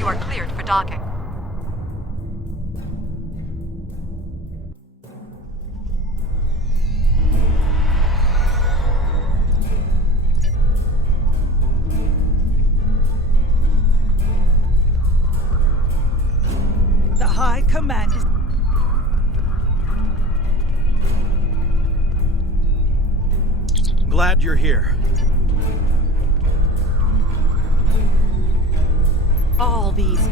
You are cleared for docking. The High Command is... Glad you're here. all these.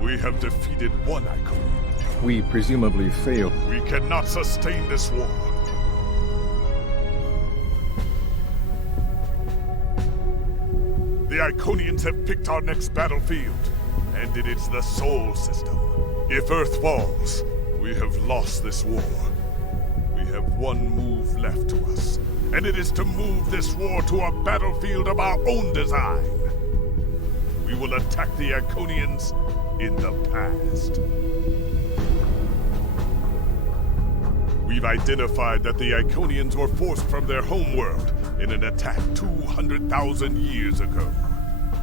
We have defeated one Iconian. We presumably failed. We cannot sustain this war. The Iconians have picked our next battlefield, and it is the Sol System. If Earth falls, we have lost this war. We have one move left to us, and it is to move this war to a battlefield of our own design. We will attack the Iconians in the past. We've identified that the Iconians were forced from their homeworld in an attack 200,000 years ago.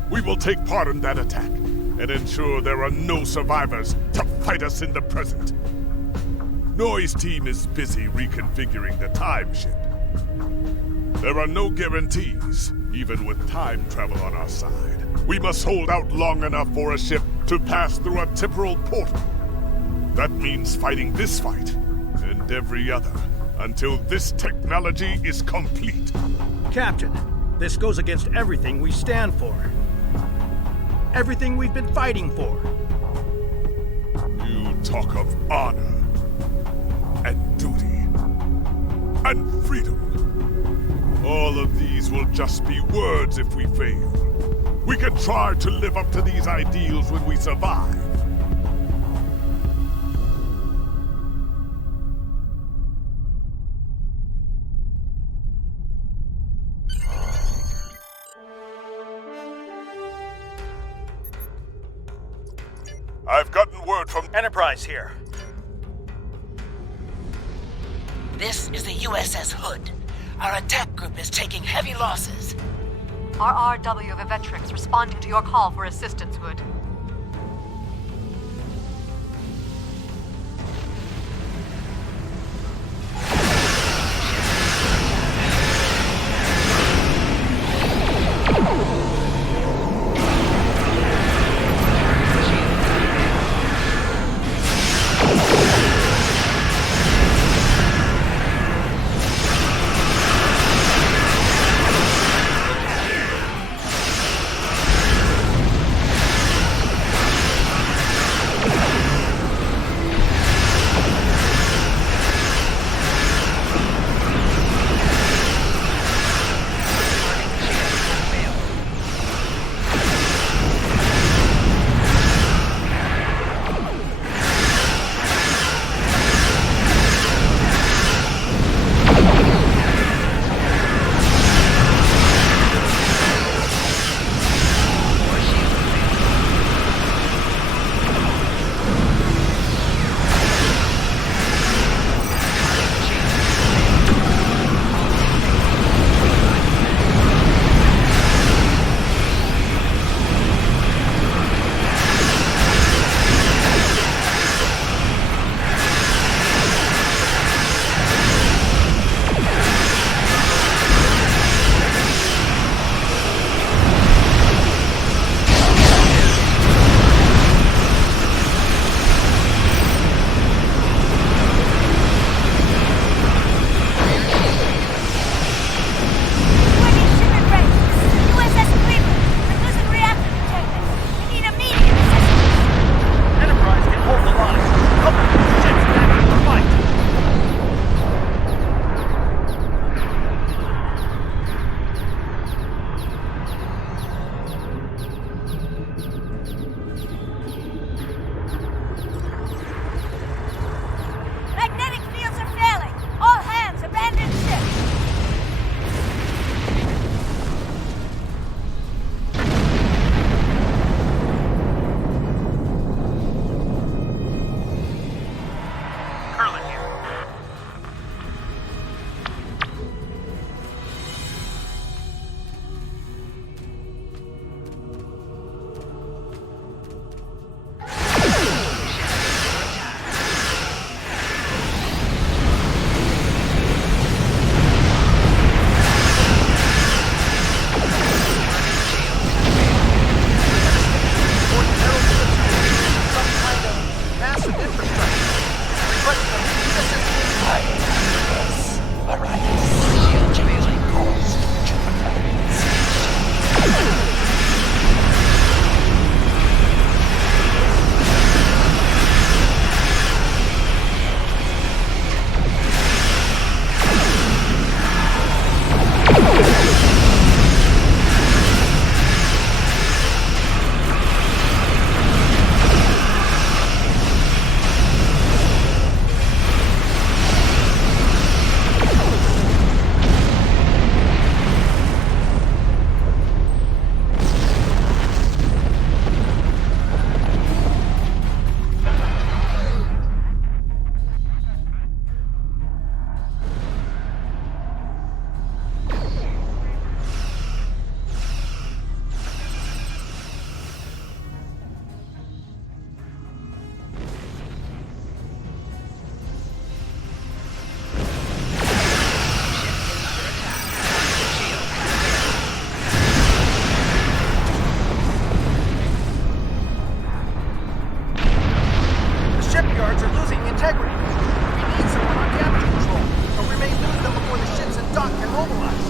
We will take part in that attack and ensure there are no survivors to fight us in the present. Noy's team is busy reconfiguring the time ship. There are no guarantees, even with time travel on our side. We must hold out long enough for a ship to pass through a temporal portal. That means fighting this fight, and every other, until this technology is complete. Captain, this goes against everything we stand for. Everything we've been fighting for. You talk of honor, and duty, and freedom. All of these will just be words if we fail. We can try to live up to these ideals when we survive. I've gotten word from Enterprise here. This is the USS Hood. Our attack group is taking heavy losses. RRW Vivetrix responding to your call for assistance, Hood. Enterprise can hold the line. Couple of ships back in the fight. Magnetic fields are failing! All hands, abandon ship! Curlin here. Some kind of massive infrastructure. But this is shipyards are losing integrity. We need someone on damage control, or we may lose them before the ships and dock can mobilize.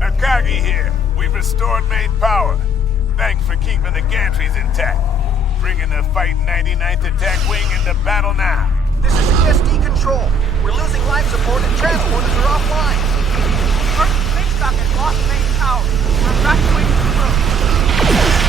Akagi here. We've restored main power. Thanks for keeping the gantries intact. Bringing the Fight 99th Attack Wing into battle now. This is ESD control. We're losing life support and transporters are offline. Our space dock has lost main power. We're evacuating the room.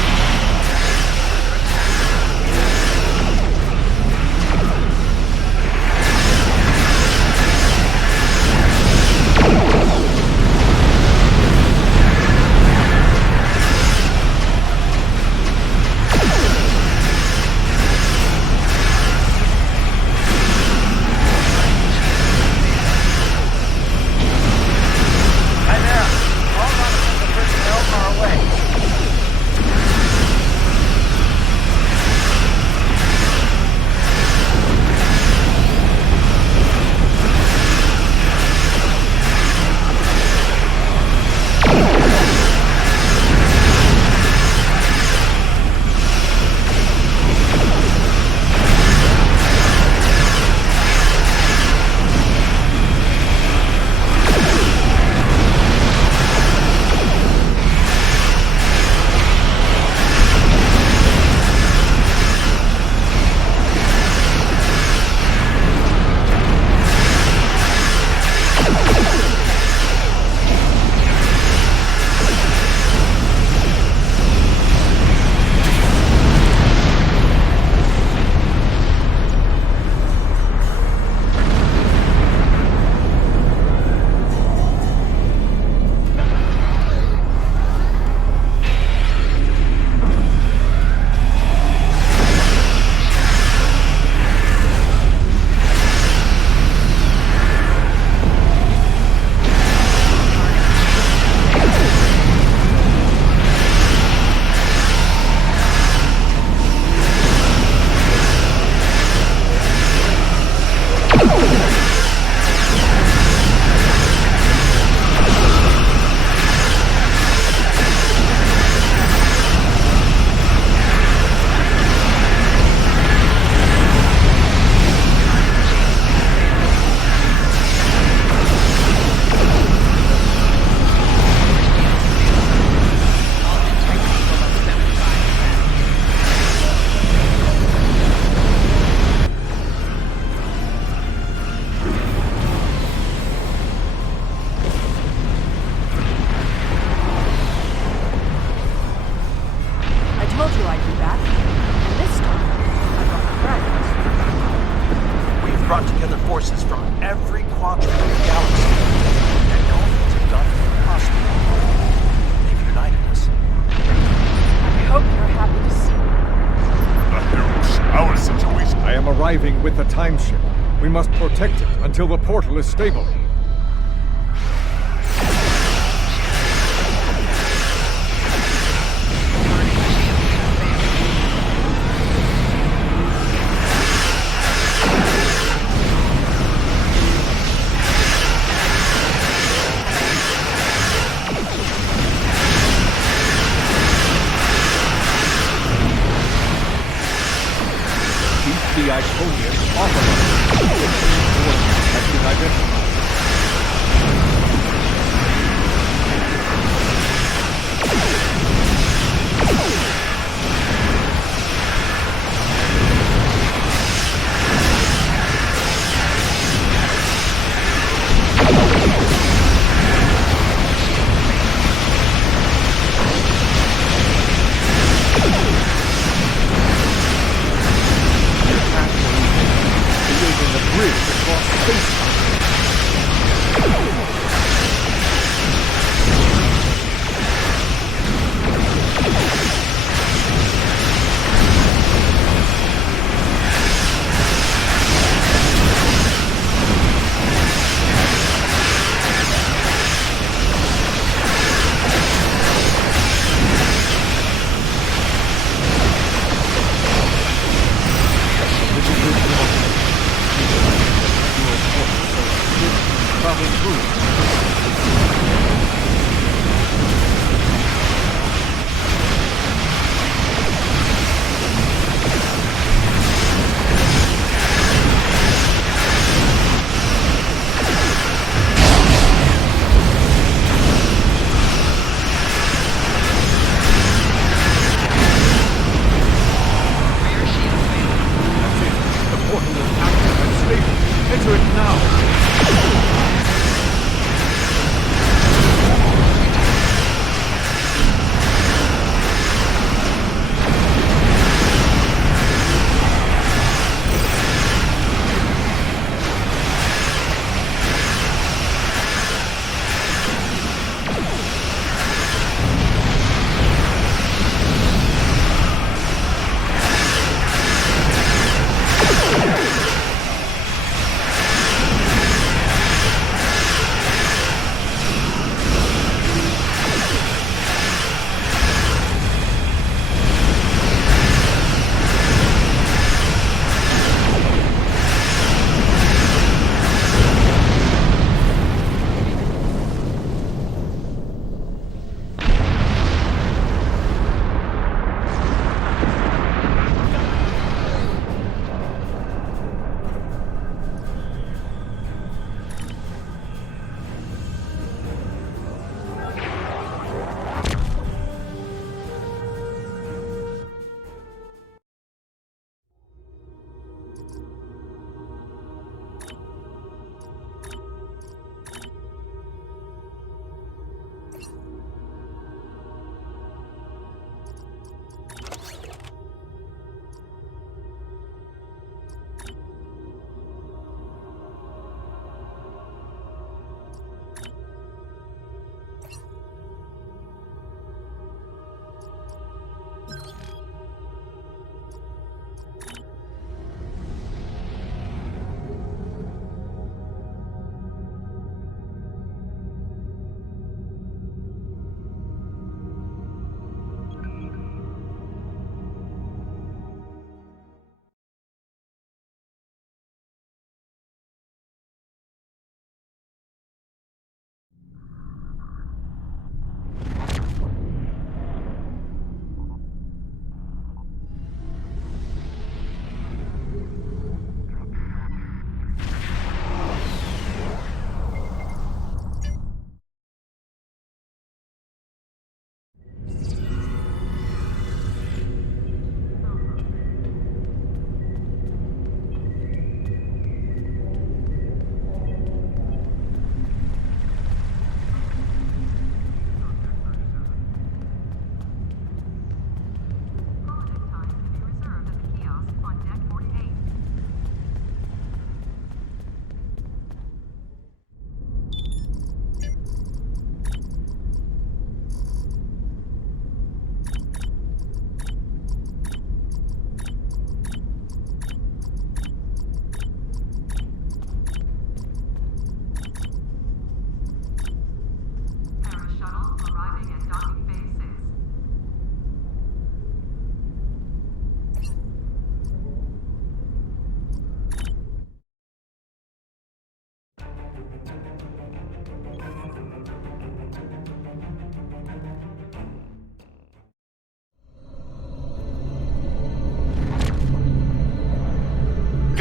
We must protect it until the portal is stable. The Iconians off of us. Coordinates have been identified. Creating a bridge across space-time.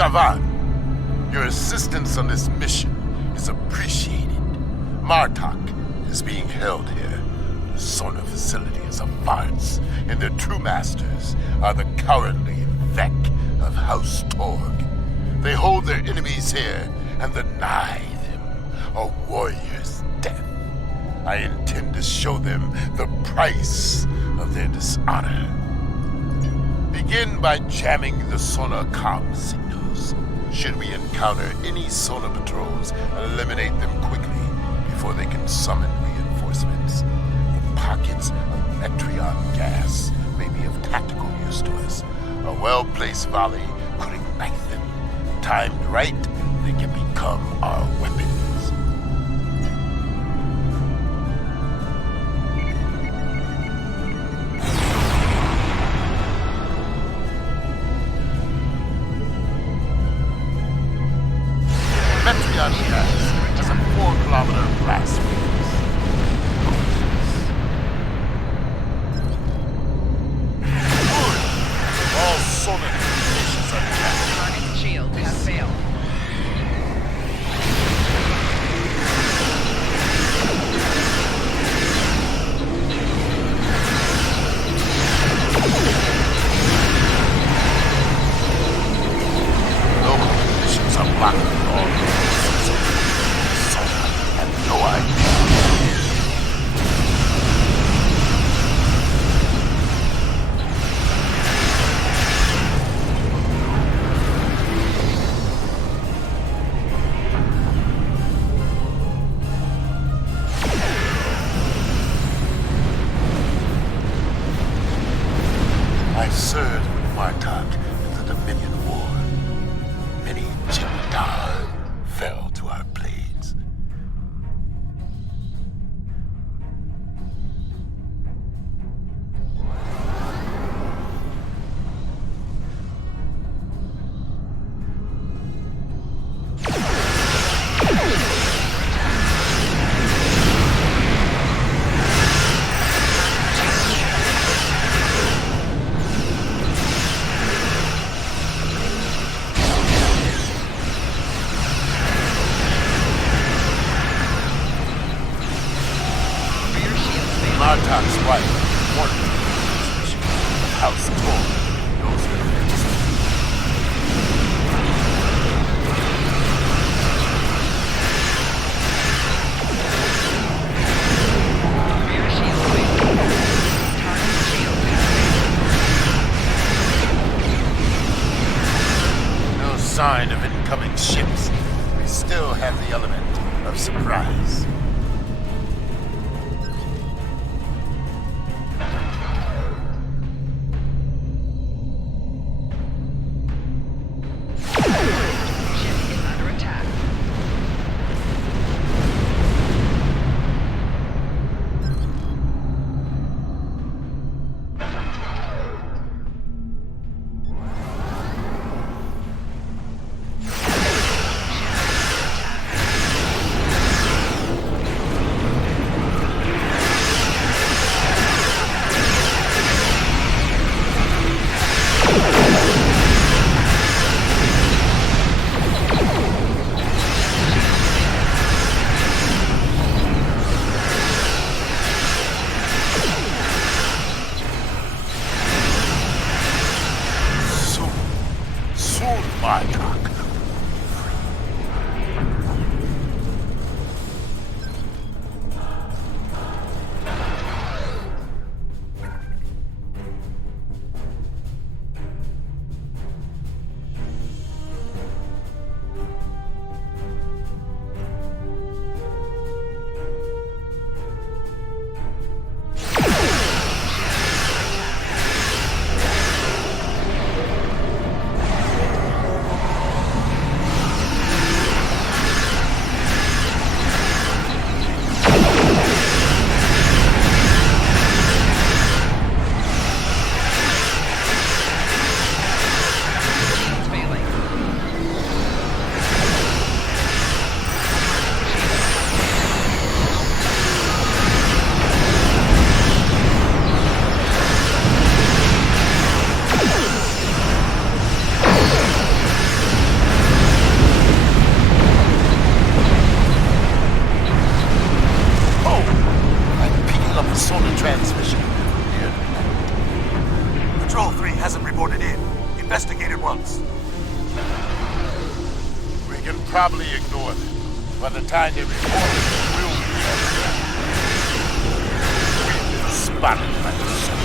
Javan, your assistance on this mission is appreciated. Martok is being held here. The Sona facility is a farce, and their true masters are the cowardly Vec of House Torg. They hold their enemies here and deny them a warrior's death. I intend to show them the price of their dishonor. Begin by jamming the Sona comm signals. Should we encounter any Sona patrols, eliminate them quickly before they can summon reinforcements. The pockets of Metreon gas may be of tactical use to us. A well-placed volley could ignite them. Timed right, they can become our weapons. Metreon gas has a 4-kilometer blast radius. Good! All Sona communications are down. Target shield has failed. Local conditions are blocking all roads. Sona have no idea. I served with Martok in the Dominion War. Many Jindar fell to our blades. Martok's wife warned me of this mission. House Torg knows her things. Rear shield weak. Target shield has No sign of incoming ships. We still have the element of surprise. ship is under attack. once. We can probably ignore them. By the time they report it, we'll be dead. We've been spotted by the sun.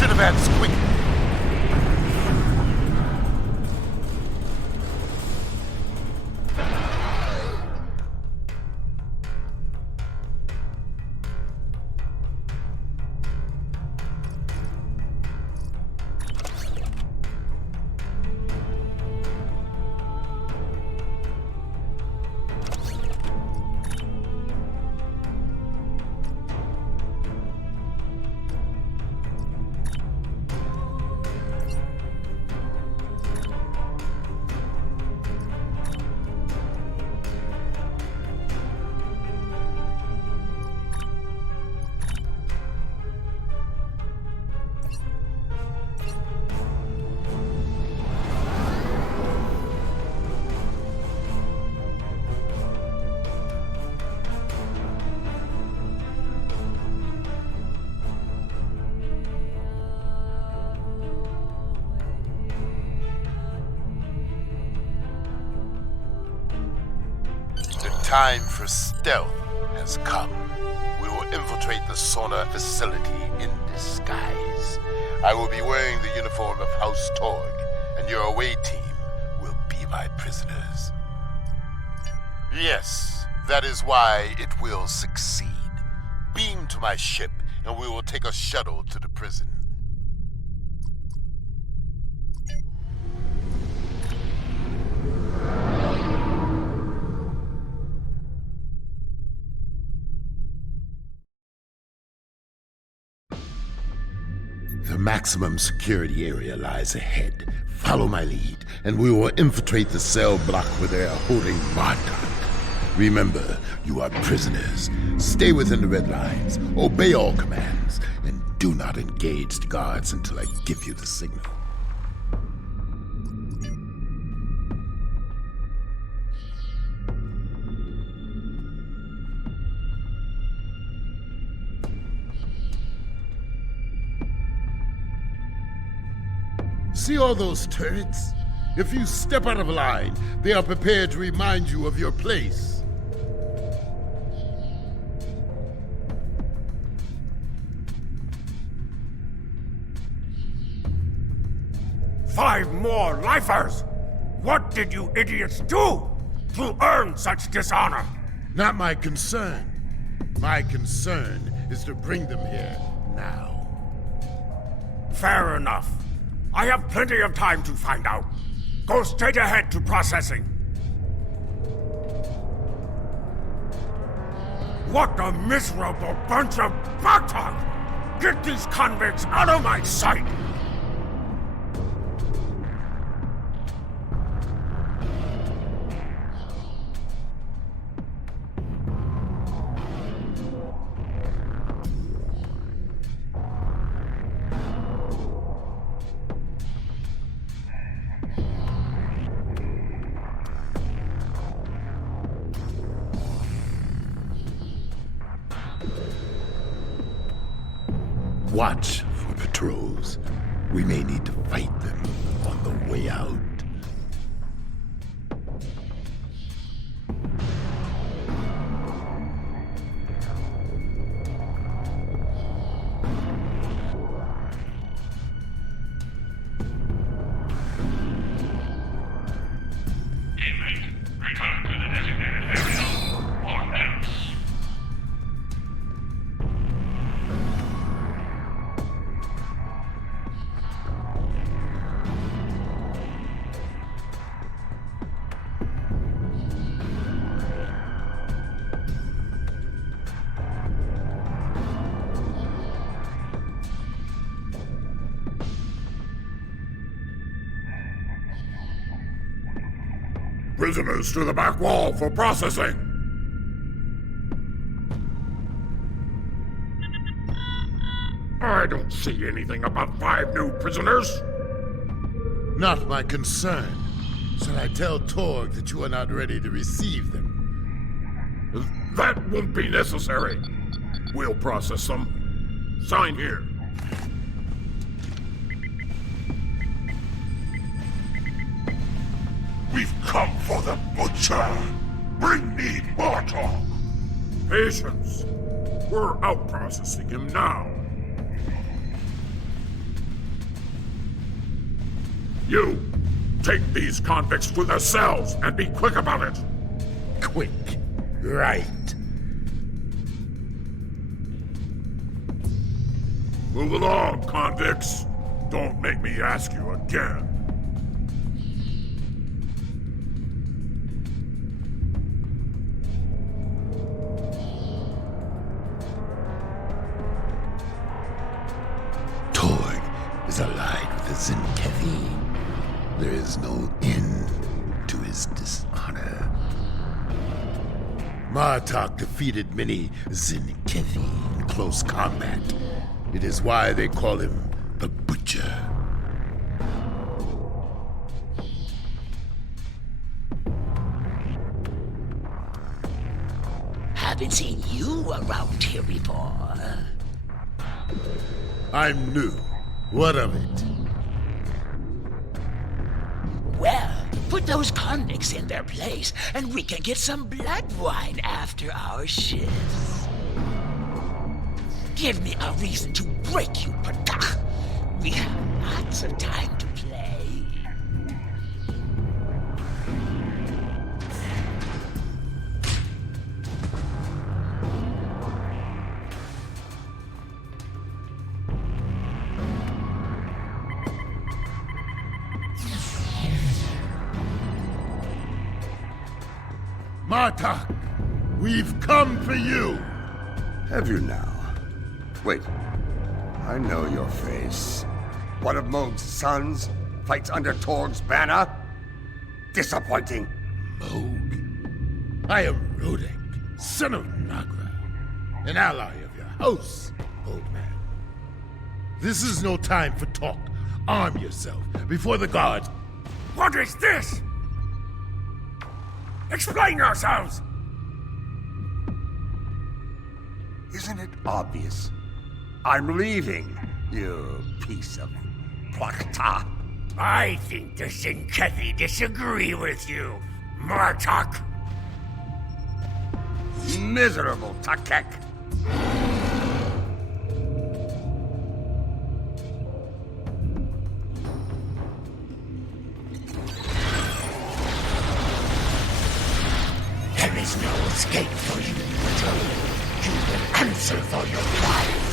Advance quickly. The time for stealth has come. We will infiltrate the Sona facility in disguise. I will be wearing the uniform of House Torg, and your away team will be my prisoners. Yes, that is why it will succeed. Beam to my ship, and we will take a shuttle to the prison. The maximum security area lies ahead. Follow my lead, and we will infiltrate the cell block where they are holding Martok. Remember, you are prisoners. Stay within the red lines, obey all commands, and do not engage the guards until I give you the signal. See all those turrets? If you step out of line, they are prepared to remind you of your place. Five more lifers! What did you idiots do to earn such dishonor? Not my concern. My concern is to bring them here now. Fair enough. I have plenty of time to find out. Go straight ahead to processing. What a miserable bunch of buttocks! Get these convicts out of my sight! Watch for patrols. We may need to fight them on the way out. Return to the designated area, or else. Prisoners to the back wall for processing! I don't see anything about 5 new prisoners. Not my concern. Shall I tell Torg that you are not ready to receive them? That won't be necessary. We'll process them. Sign here. We've come for the butcher. Bring me Martok. Patience. We're out processing him now. You, take these convicts to their cells and be quick about it. Quick. Right. Move along, convicts. Don't make me ask you again. Torg is allied with the Zinkethi. There is no end to his dishonor. Martok defeated many Zinkethi in close combat. It is why they call him the Butcher. Haven't seen you around here before. I'm new. What of it? Well, put those convicts in their place, and we can get some blood wine after our shifts. Give me a reason to break you, Patach. We have lots of time to play. Martok, we've come for you. Have you now? Wait, I know your face. One of Moog's sons fights under Torg's banner? Disappointing. Moog? I am Rodek, son of Nagra, an ally of your house, old man. This is no time for talk. Arm yourself before the guards. What is this? Explain yourselves! Isn't it obvious? I'm leaving, you piece of plakta. I think the Sinkethi disagree with you, Martok. Miserable Takek. There is no escape for you, mortal. You will answer for your life.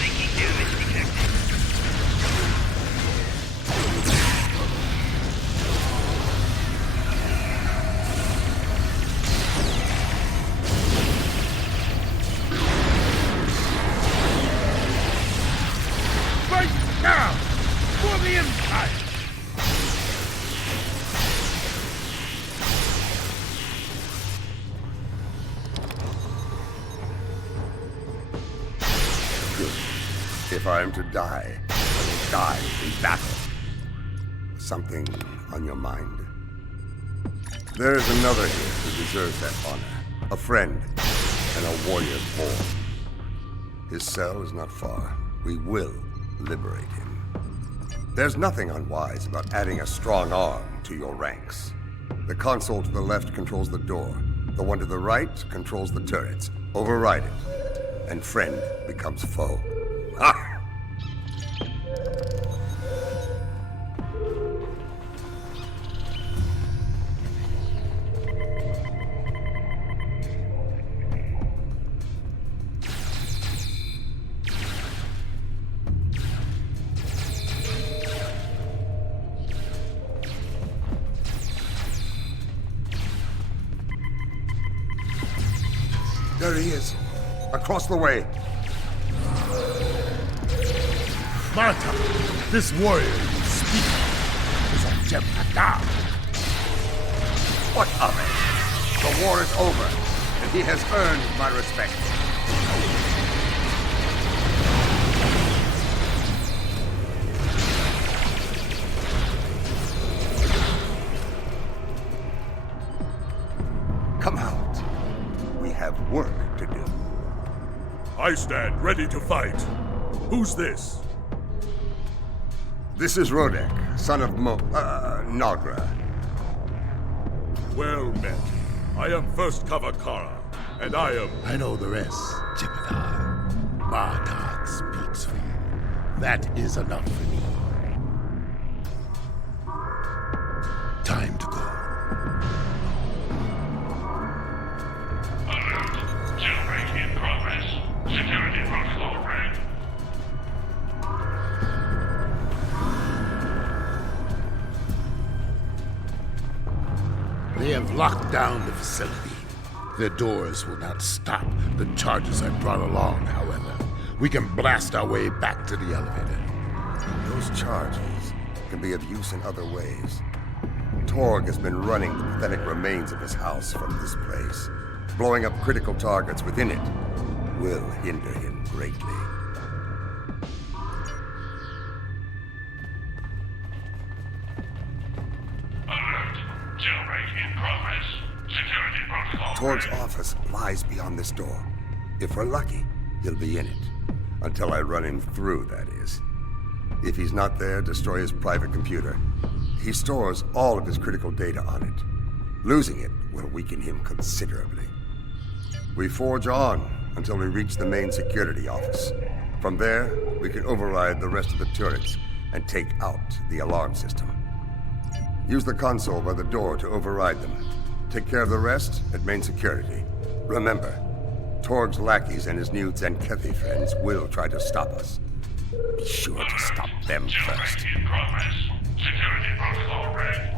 Making damage detected. Right now! For the Empire! If I am to die, I will die in battle. Something on your mind? There is another here who deserves that honor. A friend and a warrior born. His cell is not far. We will liberate him. There's nothing unwise about adding a strong arm to your ranks. The console to the left controls the door. The one to the right controls the turrets. Override it, and friend becomes foe. Ha! There he is. Across the way. Marta, this warrior you speak of is a Jem'Hadar. What of it? The war is over, and he has earned my respect. Come out. We have work to do. I stand ready to fight. Who's this? This is Rodek, son of Nagra. Well met. I am First Cover Kara, and I am... I know the rest, Jem'Hadar. Martok speaks for you. That is enough for me. Time to go. Alert. Jailbreak in progress. Security protocol red. They have locked down the facility. Their doors will not stop the charges I brought along, however. We can blast our way back to the elevator. Those charges can be of use in other ways. Torg has been running the pathetic remains of his house from this place. Blowing up critical targets within it will hinder him greatly. Torg's office lies beyond this door. If we're lucky, he'll be in it. Until I run him through, that is. If he's not there, destroy his private computer. He stores all of his critical data on it. Losing it will weaken him considerably. We forge on until we reach the main security office. From there, we can override the rest of the turrets and take out the alarm system. Use the console by the door to override them. Take care of the rest at main security. Remember, Torg's lackeys and his new Zenkethi friends will try to stop us. Be sure to stop them first. In progress. Security protocol red.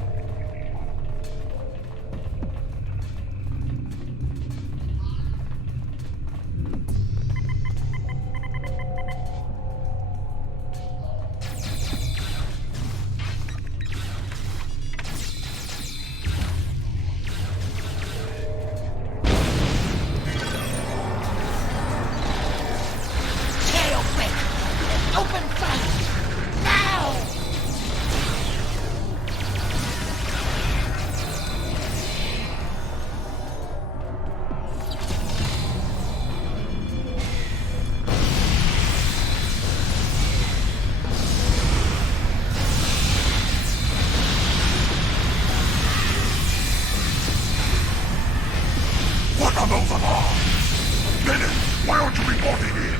Open fire! Now! Why aren't you reporting in?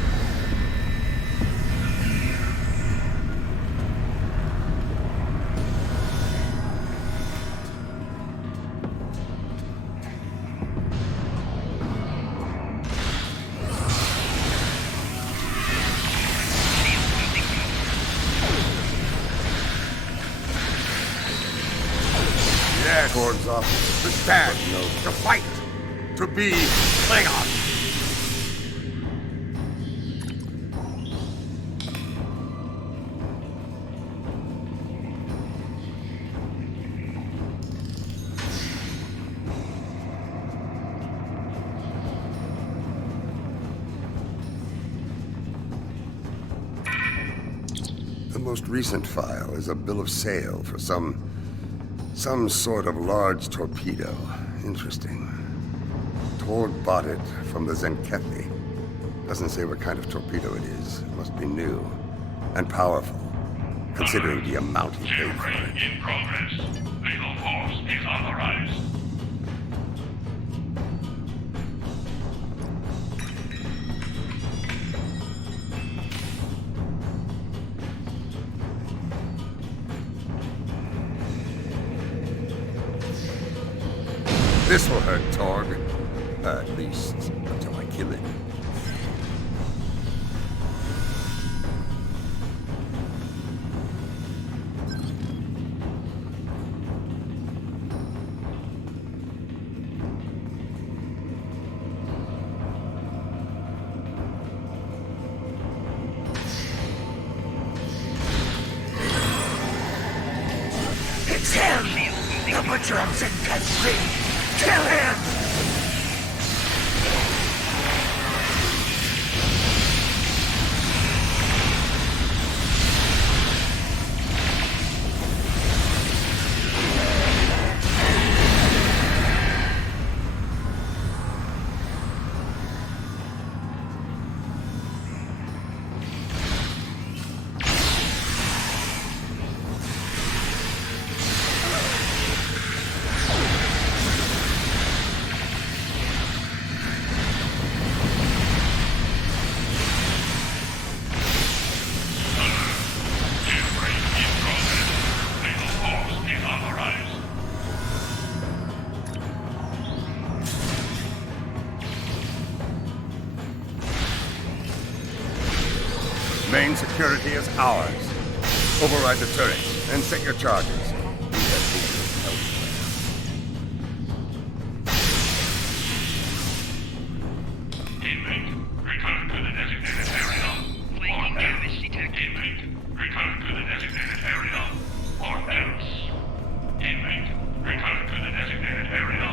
Yes, Gord's office. To stand, to fight, to be Klingon. The most recent file is a bill of sale for some sort of large torpedo. Interesting. Tord bought it from the Zenkethi. Doesn't say what kind of torpedo it is. It must be new and powerful, considering the amount he paid for it. In progress. Lethal force is authorized. This will hurt Torg. At least until I kill him. It's him! The Butcher of Zenkethi! Kill him! Main security is ours. Override the turrets and set your charges. We have movement elsewhere. Inmate, return to the designated area. Flanking damage detected. Inmate, return to the designated area. Or else. Inmate, return to the designated area.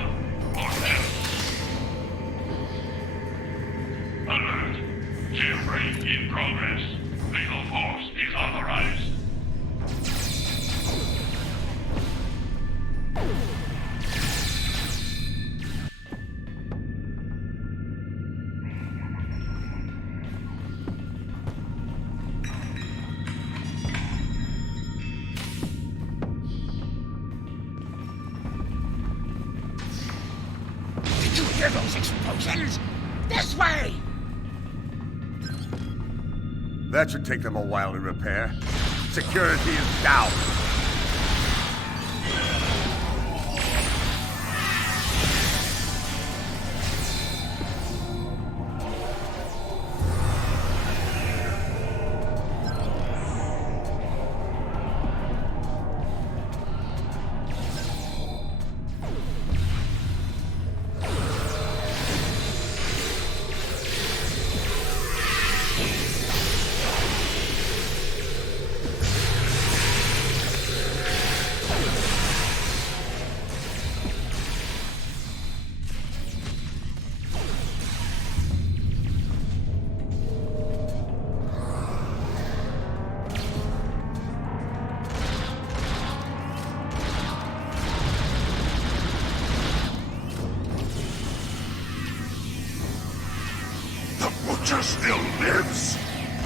Or else. Alert. Jailbreak in progress. Lethal force is authorized. Did you hear those explosions? This way! That should take them a while to repair. Security is down. The Butcher still lives?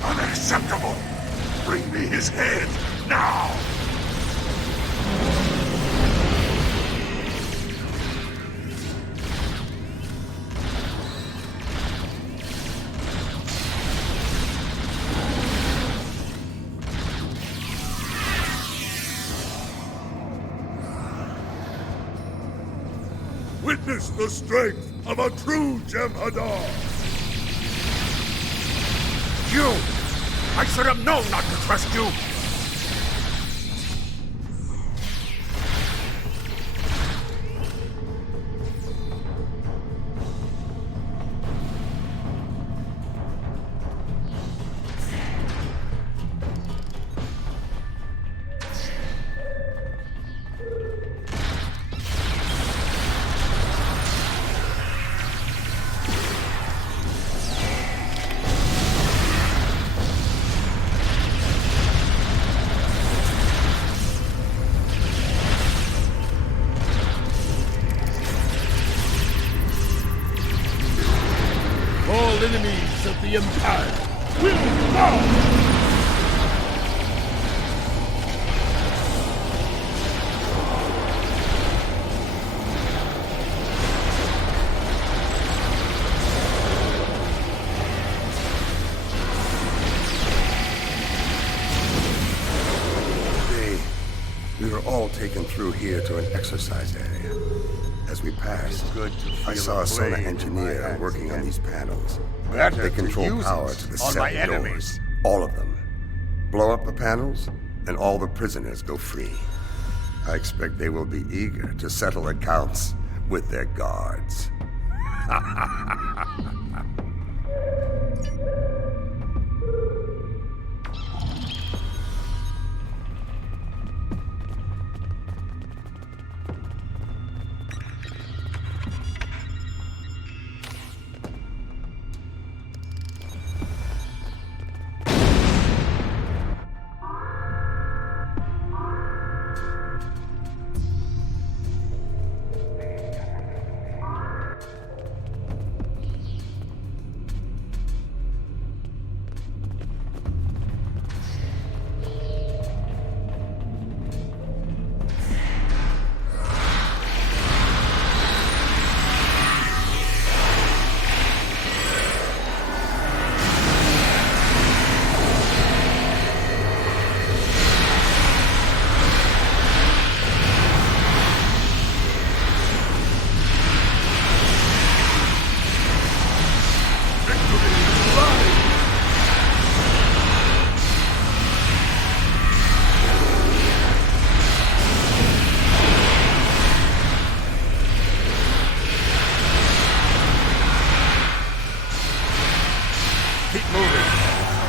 Unacceptable! Bring me his head, now! is the strength of a true Jem'Hadar. You! I should have known not to trust you! All enemies of the Empire will fall! We were all taken through here to an exercise area. As we passed, I saw a sonar engineer working on these panels. They control power to the set doors. All of them. Blow up the panels, and all the prisoners go free. I expect they will be eager to settle accounts with their guards. Keep moving.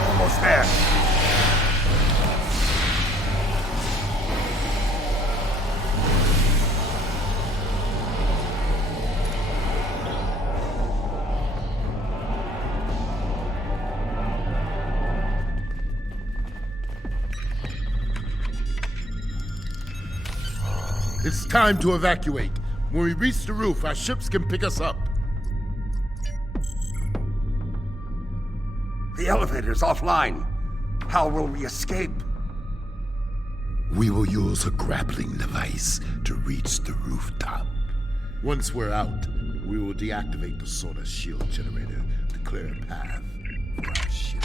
Almost there. It's time to evacuate. When we reach the roof, our ships can pick us up. The elevator's offline. How will we escape? We will use a grappling device to reach the rooftop. Once we're out, we will deactivate the solar shield generator to clear a path for our ship.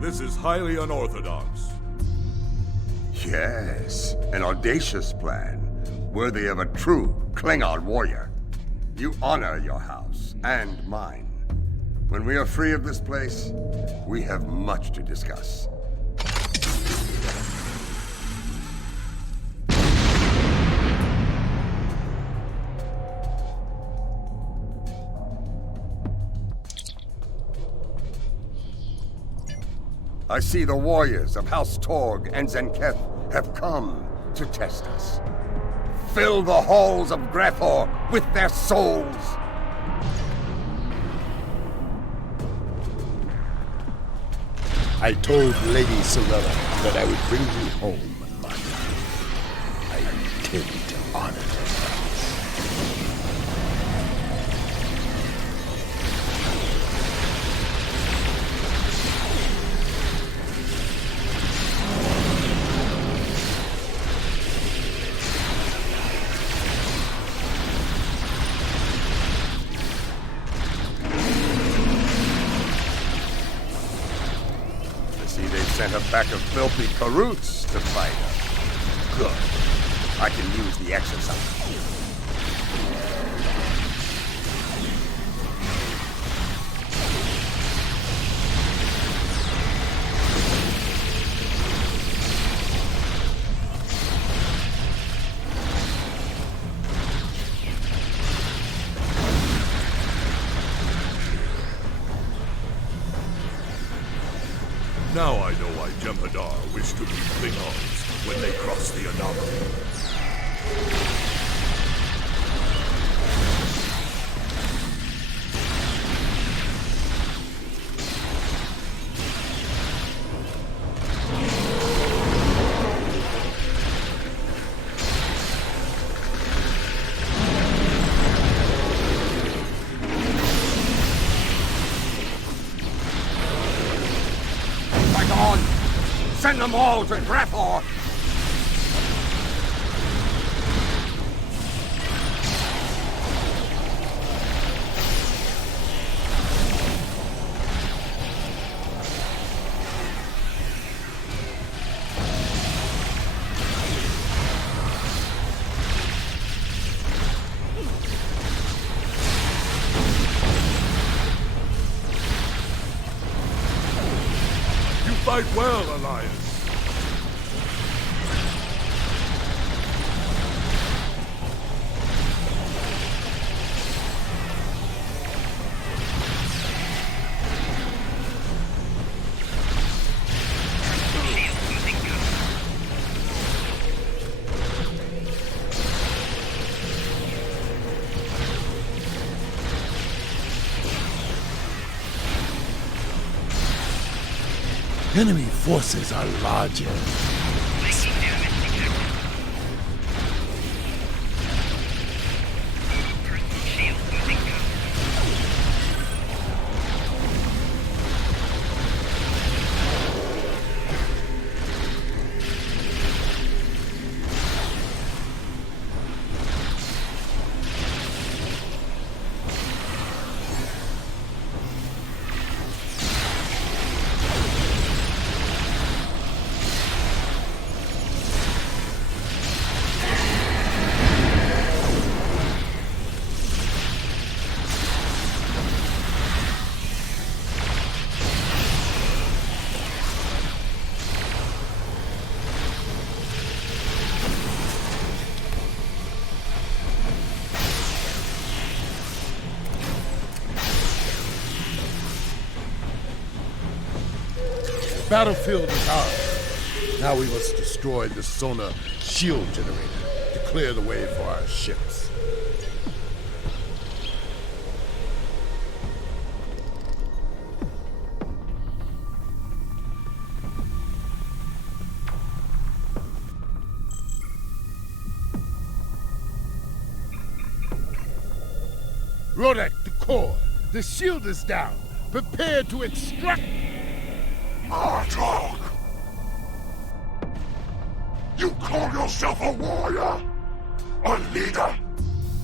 This is highly unorthodox. Yes, an audacious plan, worthy of a true Klingon warrior. You honor your house and mine. When we are free of this place, we have much to discuss. I see the warriors of House Torg and Zenketh have come to test us. Fill the halls of Grathor with their souls! I told Lady Sorella that I would bring you home, Martha. I intend to honor her promise. Sent a pack of filthy Karoots to fight us. Good. I can use the exercise. Now I know why Jem'Hadar wished to meet Klingons when they crossed the anomaly. Send them all to Grethor! You fight well, Alliance. Enemy forces are larger. Battlefield is ours. Now we must destroy the sonar shield generator to clear the way for our ships. Rodek, the core. The shield is down. Prepare to extract... Martok! You call yourself a warrior? A leader?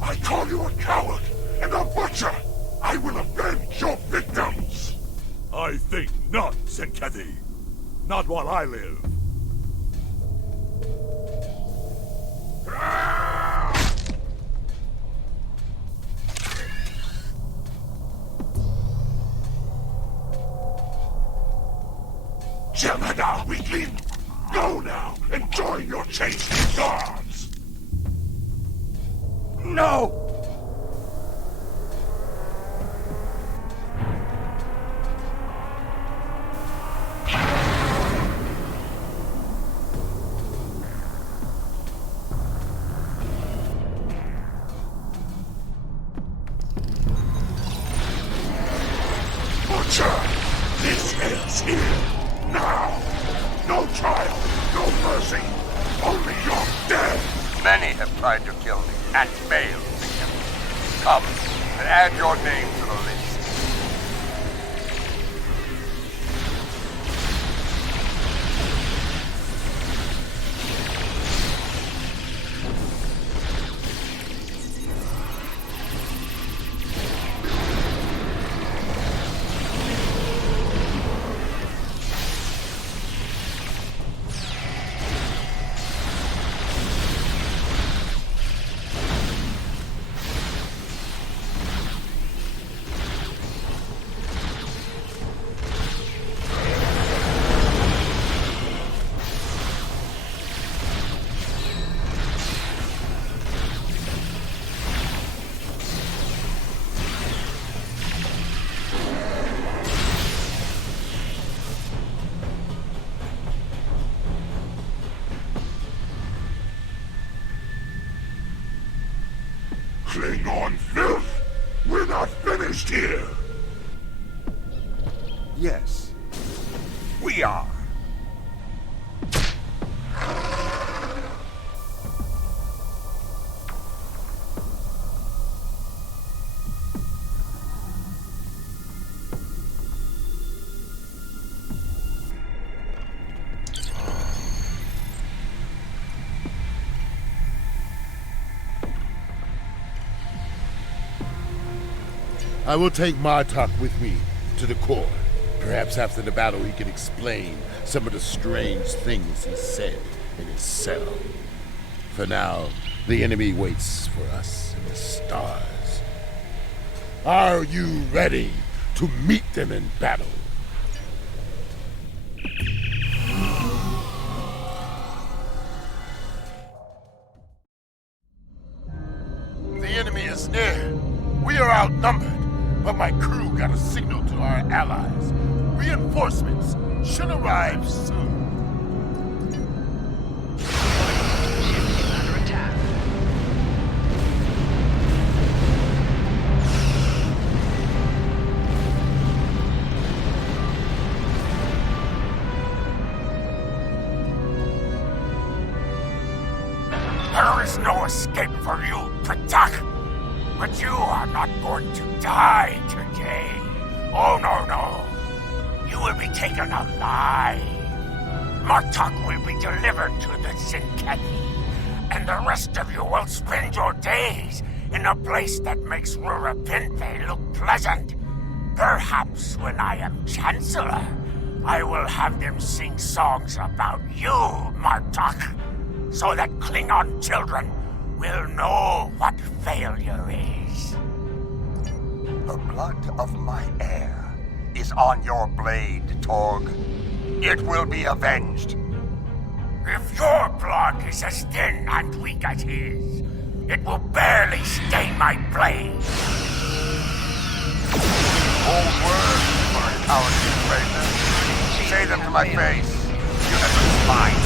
I call you a coward and a butcher! I will avenge your victims! I think not, Zenkethi. Not while I live. Jem'Hadar weakling! Go now and join your chasing guards! No! Butcher! This ends here! Now! No trial, no mercy, only your death! Many have tried to kill me and failed to kill me. Come and add your name to the list. finished here? Yes, we are. I will take Martok with me to the core. Perhaps after the battle he can explain some of the strange things he said in his cell. For now, the enemy waits for us in the stars. Are you ready to meet them in battle? The enemy is near. We are outnumbered, but my crew got a signal to our allies. Reinforcements should arrive soon. Under attack. There is no escape for you, Pike. But you are not going to die today. Oh, no. You will be taken alive. Martok will be delivered to the Zinkethi, and the rest of you will spend your days in a place that makes Rurapente look pleasant. Perhaps when I am Chancellor, I will have them sing songs about you, Martok, so that Klingon children will know what failure is. The blood of my heir is on your blade, Torg. It will be avenged. If your blood is as thin and weak as his, it will barely stain my blade. Old words for a cowardly traitor. Say them to my face. You have been spine.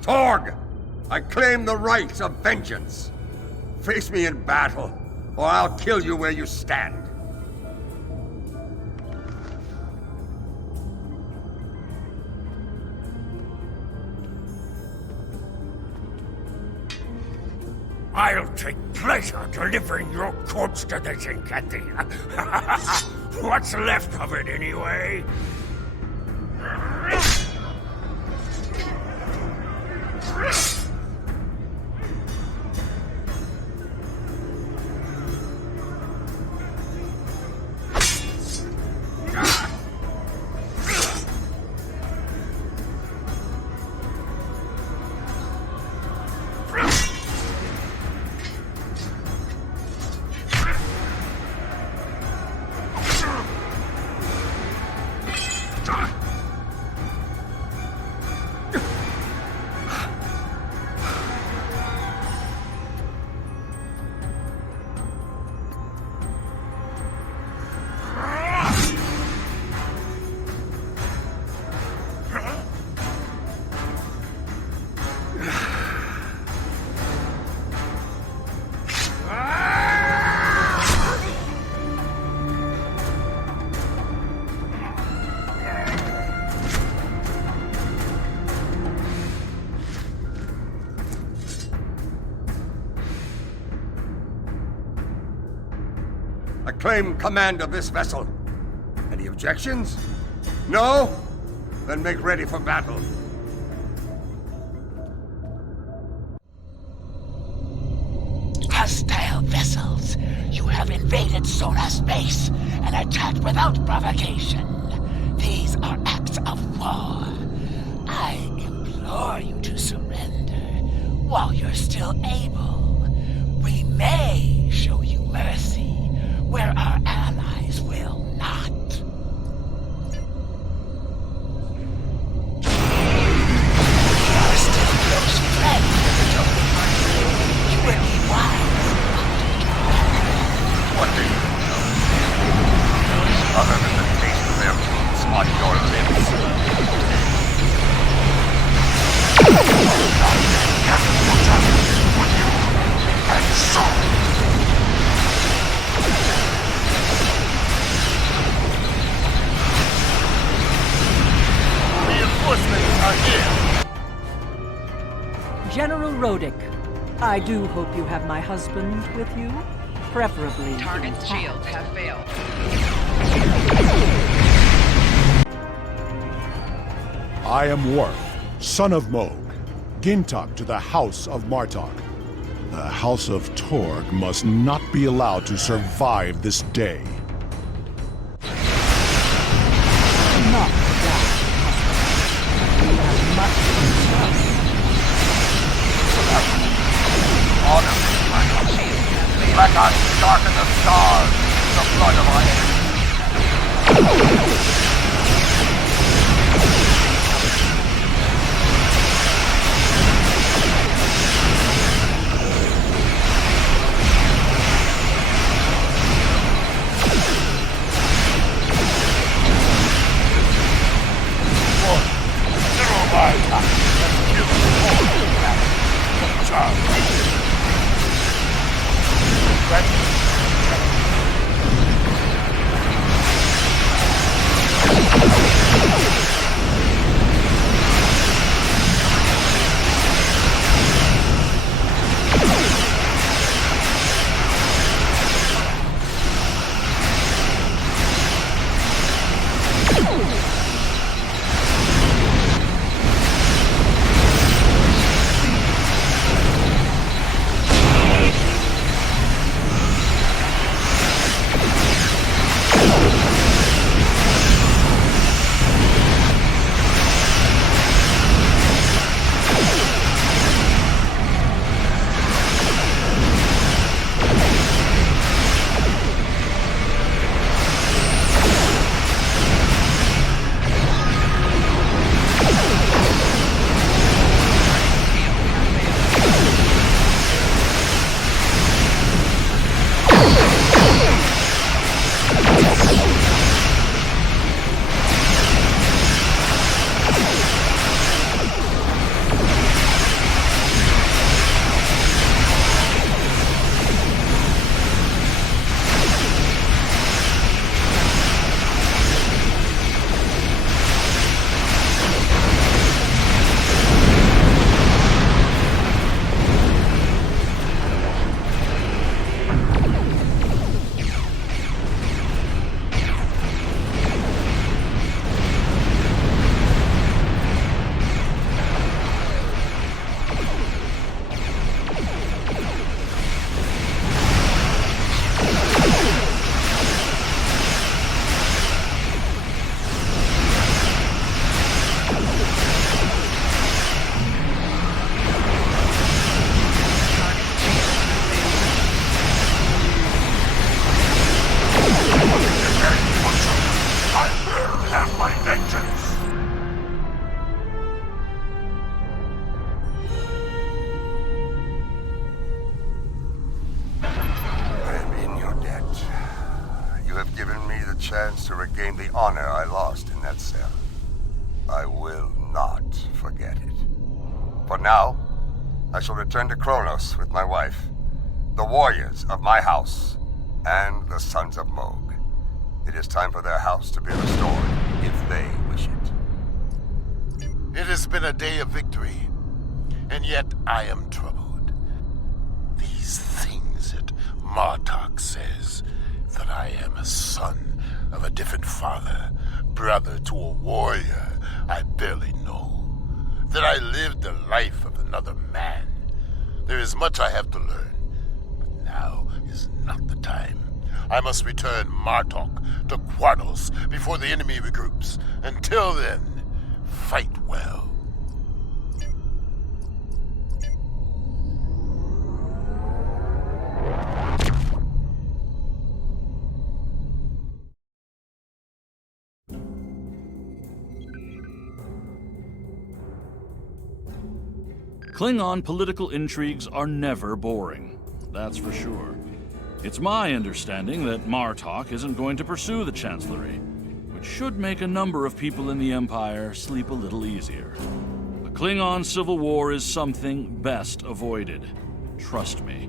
Torg! I claim the rights of vengeance. Face me in battle, or I'll kill you where you stand. I'll take pleasure delivering your corpse to the Zinkethi. What's left of it, anyway? I claim command of this vessel. Any objections? No? Then make ready for battle. Hostile vessels, you have invaded solar space and attacked without provocation. These are acts of war. I implore you to surrender while you're still able. We may show you mercy where our allies will not. We are still close friends, you would be wise. What do you know? Other than the taste of their boots on your lips. And so... Reinforcements are here. General Rodick, I do hope you have my husband with you, preferably. Target's shields have failed. I am Worf, son of Moog, Gintok to the House of Martok. The House of Torg must not be allowed to survive this day. Not that. We have much to discuss. Honor me, my shield. Let us darken the stars with the blood of our enemies. chance to regain the honor I lost in that cell. I will not forget it. For now, I shall return to Kronos with my wife, the warriors of my house, and the sons of Moog. It is time for their house to be restored, if they wish it. It has been a day of victory, and yet I am troubled. These things that Martok says that I am a son of a different father, brother to a warrior I barely know, that I lived the life of another man. There is much I have to learn, but now is not the time. I must return Martok to Quartos before the enemy regroups. Until then, fight well. Klingon political intrigues are never boring, that's for sure. It's my understanding that Martok isn't going to pursue the Chancellery, which should make a number of people in the Empire sleep a little easier. A Klingon civil war is something best avoided. Trust me.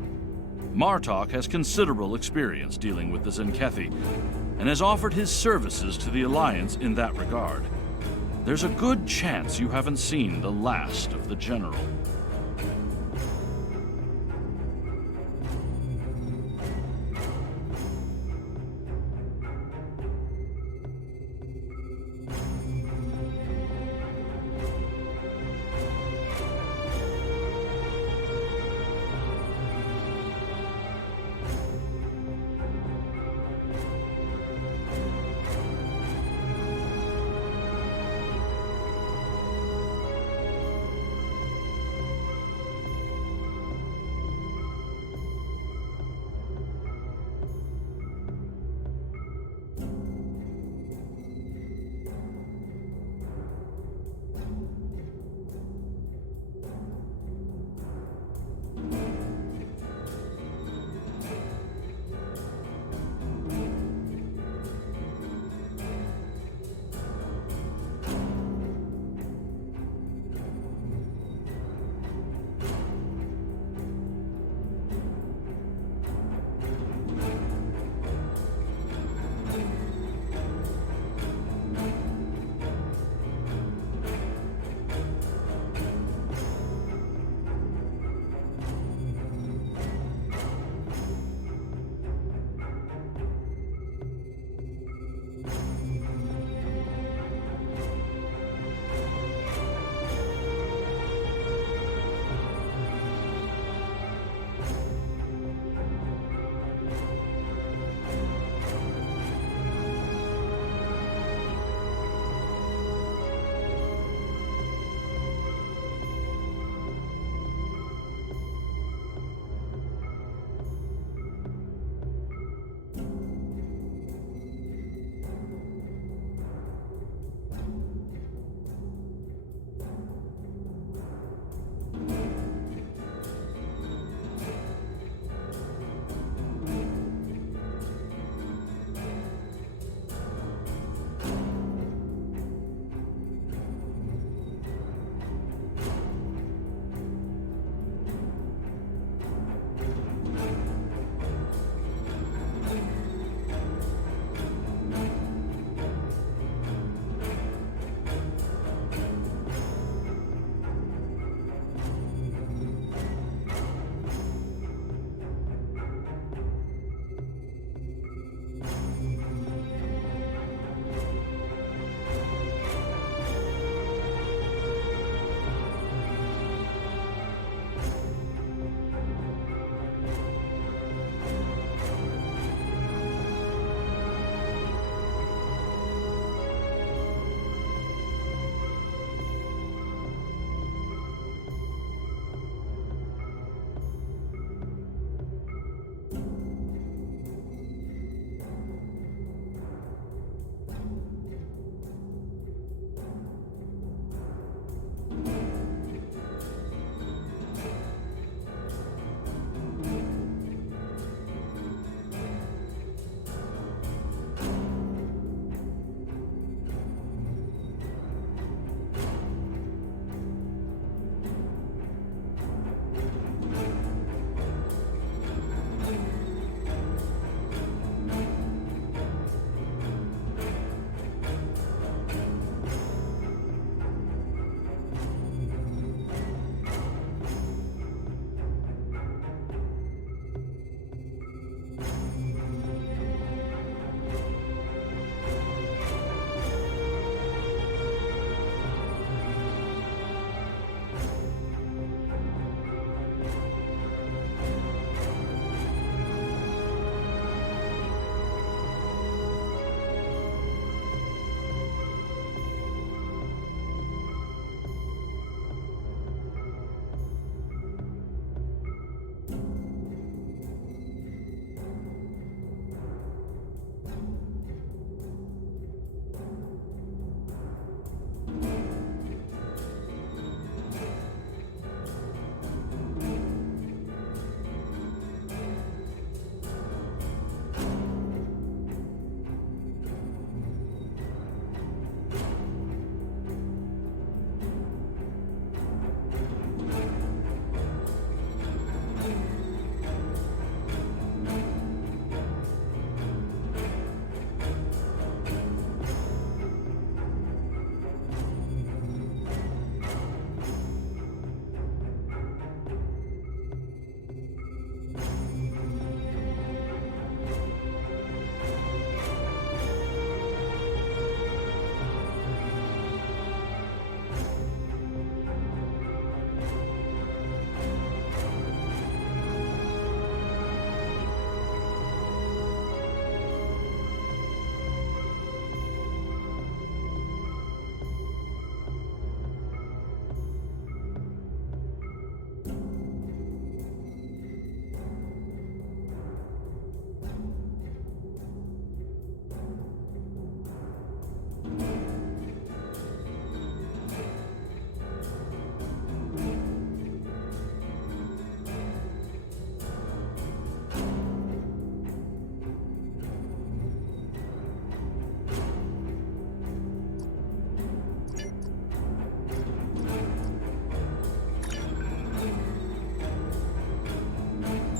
Martok has considerable experience dealing with the Zenkethi, and has offered his services to the Alliance in that regard. There's a good chance you haven't seen the last of the General.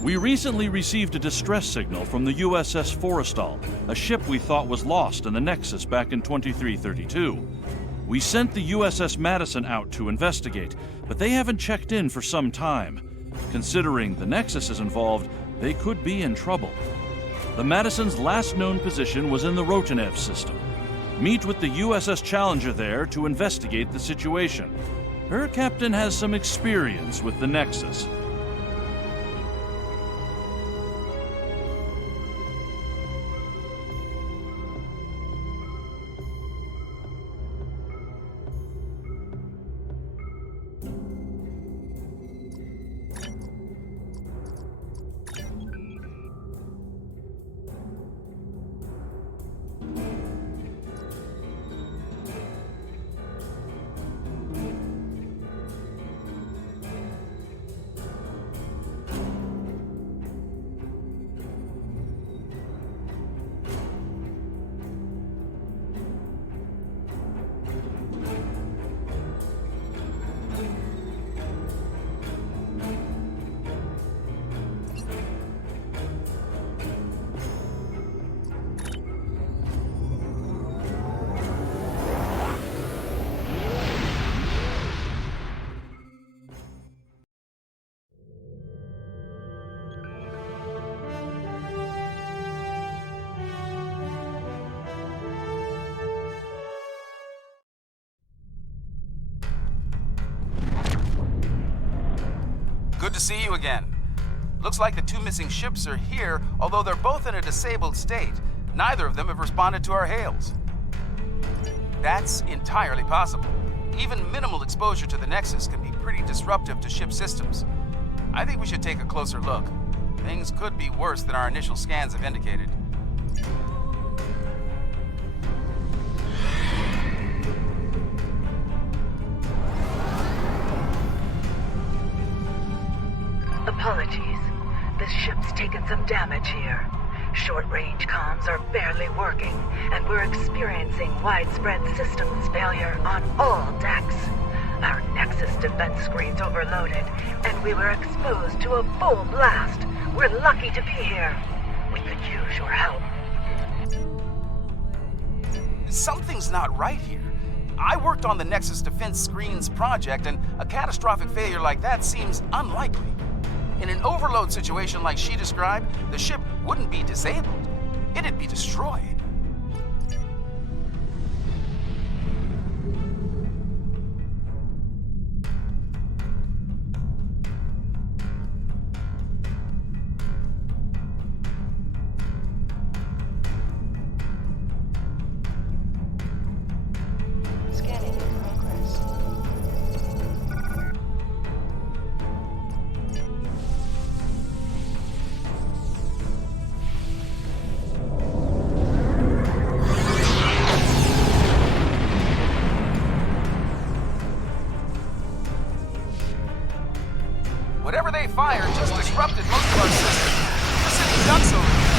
We recently received a distress signal from the USS Forrestal, a ship we thought was lost in the Nexus back in 2332. We sent the USS Madison out to investigate, but they haven't checked in for some time. Considering the Nexus is involved, they could be in trouble. The Madison's last known position was in the Rotanev system. Meet with the USS Challenger there to investigate the situation. Her captain has some experience with the Nexus. Good to see you again. Looks like the two missing ships are here, although they're both in a disabled state. Neither of them have responded to our hails. That's entirely possible. Even minimal exposure to the Nexus can be pretty disruptive to ship systems. I think we should take a closer look. Things could be worse than our initial scans have indicated. Apologies. This ship's taken some damage here. Short-range comms are barely working, and we're experiencing widespread systems failure on all decks. Our Nexus defense screen's overloaded, and we were exposed to a full blast. We're lucky to be here. We could use your help. Something's not right here. I worked on the Nexus Defense Screens project, and a catastrophic failure like that seems unlikely. In an overload situation like she described, the ship wouldn't be disabled. It'd be destroyed. Scanning in progress. Whatever they fired just disrupted most of our system. We're sitting ducks over here.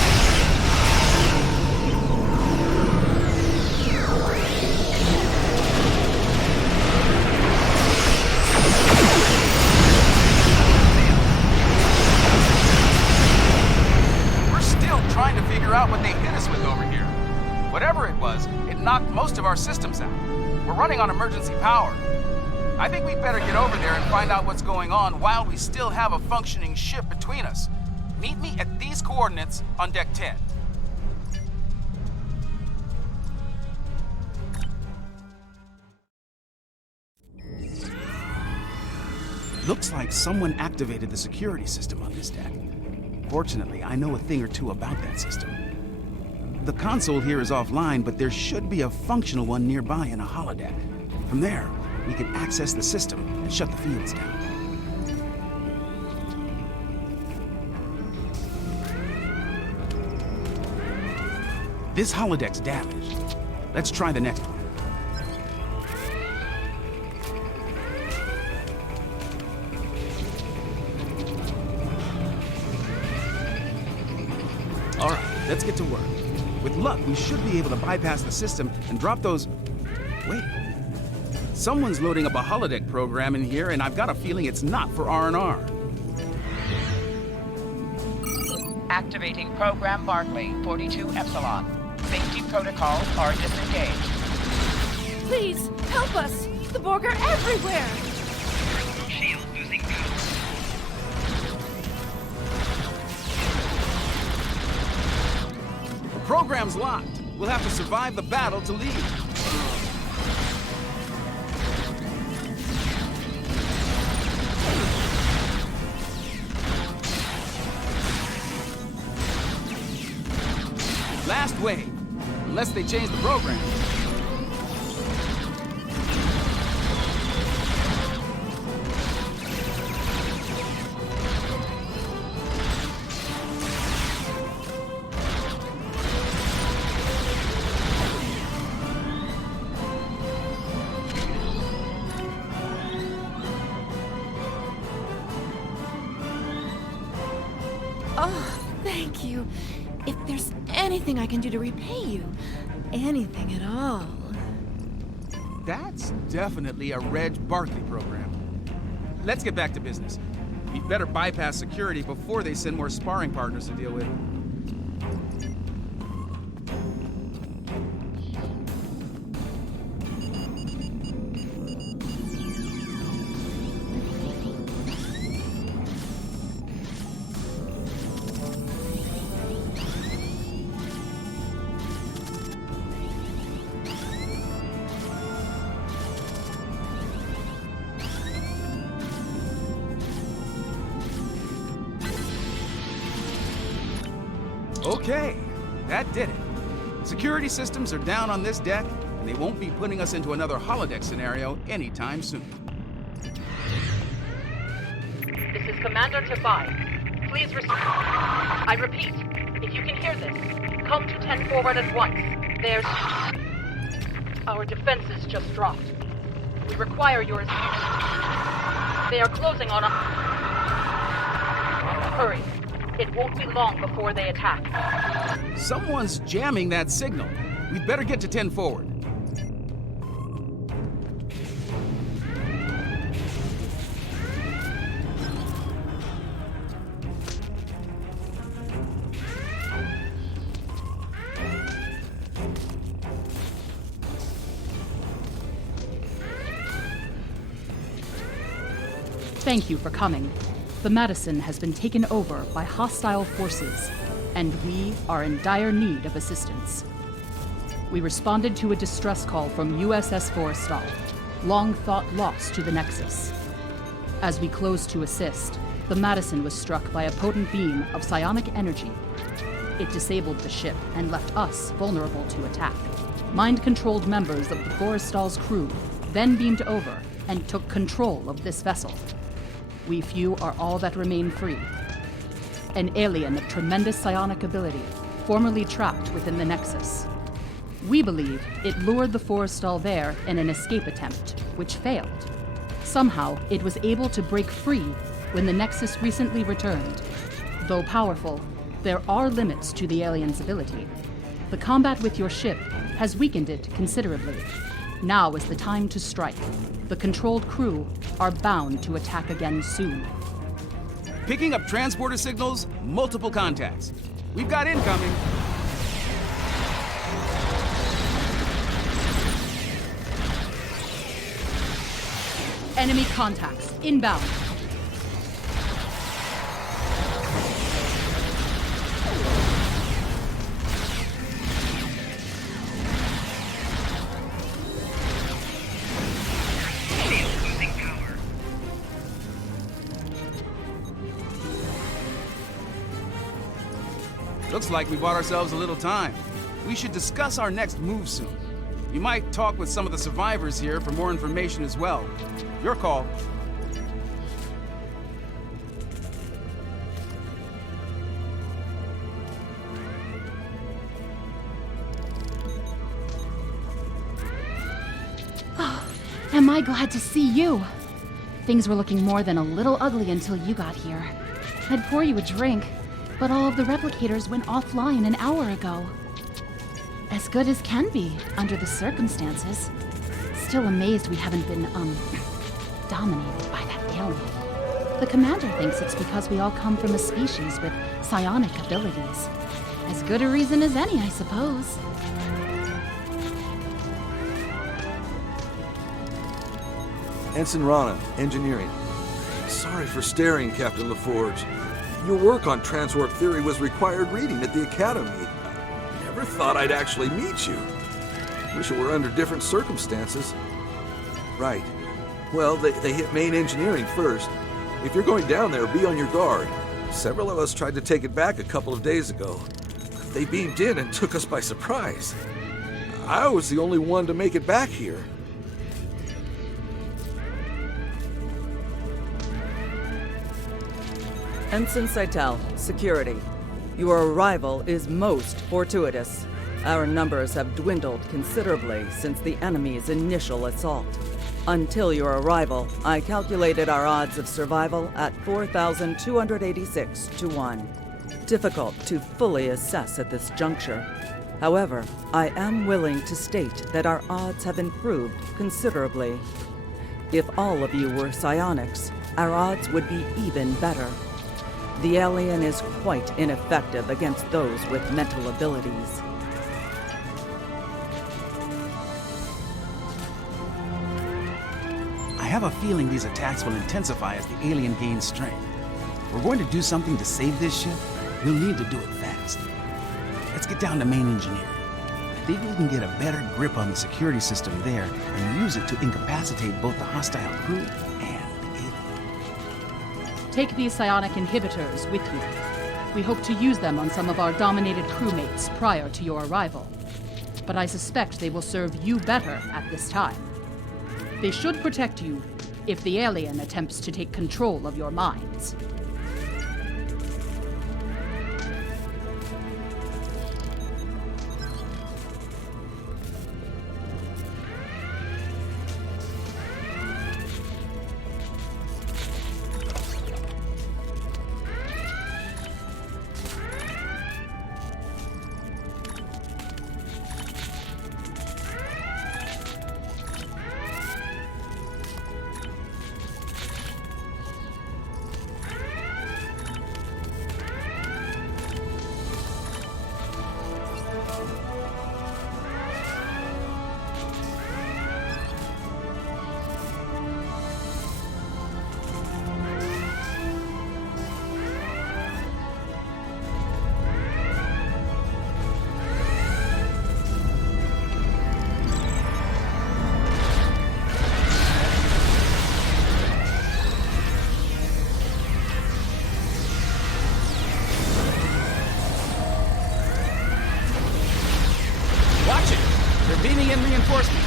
We're still trying to figure out what they hit us with over here. Whatever it was, it knocked most of our systems out. We're running on emergency power. I think we'd better get over there and find out what's going on while we still have a functioning ship between us. Meet me at these coordinates on Deck 10. Looks like someone activated the security system on this deck. Fortunately, I know a thing or two about that system. The console here is offline, but there should be a functional one nearby in a holodeck. From there, we can access the system and shut the fields down. This holodeck's damaged. Let's try the next one. All right, let's get to work. With luck, we should be able to bypass the system and drop those... Wait. Someone's loading up a holodeck program in here, and I've got a feeling it's not for R&R. Activating Program Barclay 42 Epsilon. Safety protocols are disengaged. Please, help us! The Borg are everywhere! Shield losing power. The program's locked. We'll have to survive the battle to leave. Last wave. Unless they change the program. Oh, thank you. If there's anything I can do to repay you, anything at all. That's definitely a Reg Barkley program. Let's get back to business. We'd better bypass security before they send more sparring partners to deal with. Okay, that did it. Security systems are down on this deck, and they won't be putting us into another holodeck scenario anytime soon. This is Commander to 5. Please receive. I repeat, if you can hear this, come to 10 forward at once. There's... Our defenses just dropped. We require your... They are closing on a... Hurry. It won't be long before they attack. Someone's jamming that signal. We'd better get to 10 forward. Thank you for coming. The Madison has been taken over by hostile forces, and we are in dire need of assistance. We responded to a distress call from USS Forrestal, long thought lost to the Nexus. As we closed to assist, the Madison was struck by a potent beam of psionic energy. It disabled the ship and left us vulnerable to attack. Mind-controlled members of the Forrestal's crew then beamed over and took control of this vessel. We few are all that remain free. An alien of tremendous psionic ability, formerly trapped within the Nexus. We believe it lured the Forrestal there in an escape attempt, which failed. Somehow, it was able to break free when the Nexus recently returned. Though powerful, there are limits to the alien's ability. The combat with your ship has weakened it considerably. Now is the time to strike. The controlled crew are bound to attack again soon. Picking up transporter signals, multiple contacts. We've got incoming. Enemy contacts, inbound. Looks like we bought ourselves a little time. We should discuss our next move soon. You might talk with some of the survivors here for more information as well. Your call. Oh, am I glad to see you. Things were looking more than a little ugly until you got here. I'd pour you a drink, but all of the replicators went offline an hour ago. As good as can be, under the circumstances. Still amazed we haven't been, dominated by that alien. The commander thinks it's because we all come from a species with psionic abilities. As good a reason as any, I suppose. Ensign Rana, Engineering. Sorry for staring, Captain LaForge. Your work on transwarp theory was required reading at the Academy. Never thought I'd actually meet you. Wish it were under different circumstances. Right. Well, they hit main engineering first. If you're going down there, be on your guard. Several of us tried to take it back a couple of days ago. They beamed in and took us by surprise. I was the only one to make it back here. Ensign Seitel, Security. Your arrival is most fortuitous. Our numbers have dwindled considerably since the enemy's initial assault. Until your arrival, I calculated our odds of survival at 4,286 to 1. Difficult to fully assess at this juncture. However, I am willing to state that our odds have improved considerably. If all of you were psionics, our odds would be even better. The alien is quite ineffective against those with mental abilities. I have a feeling these attacks will intensify as the alien gains strength. If we're going to do something to save this ship, we'll need to do it fast. Let's get down to main engineering. I think we can get a better grip on the security system there and use it to incapacitate both the hostile crew and the alien. Take these psionic inhibitors with you. We hope to use them on some of our dominated crewmates prior to your arrival. But I suspect they will serve you better at this time. They should protect you if the alien attempts to take control of your minds. Beaming in reinforcements.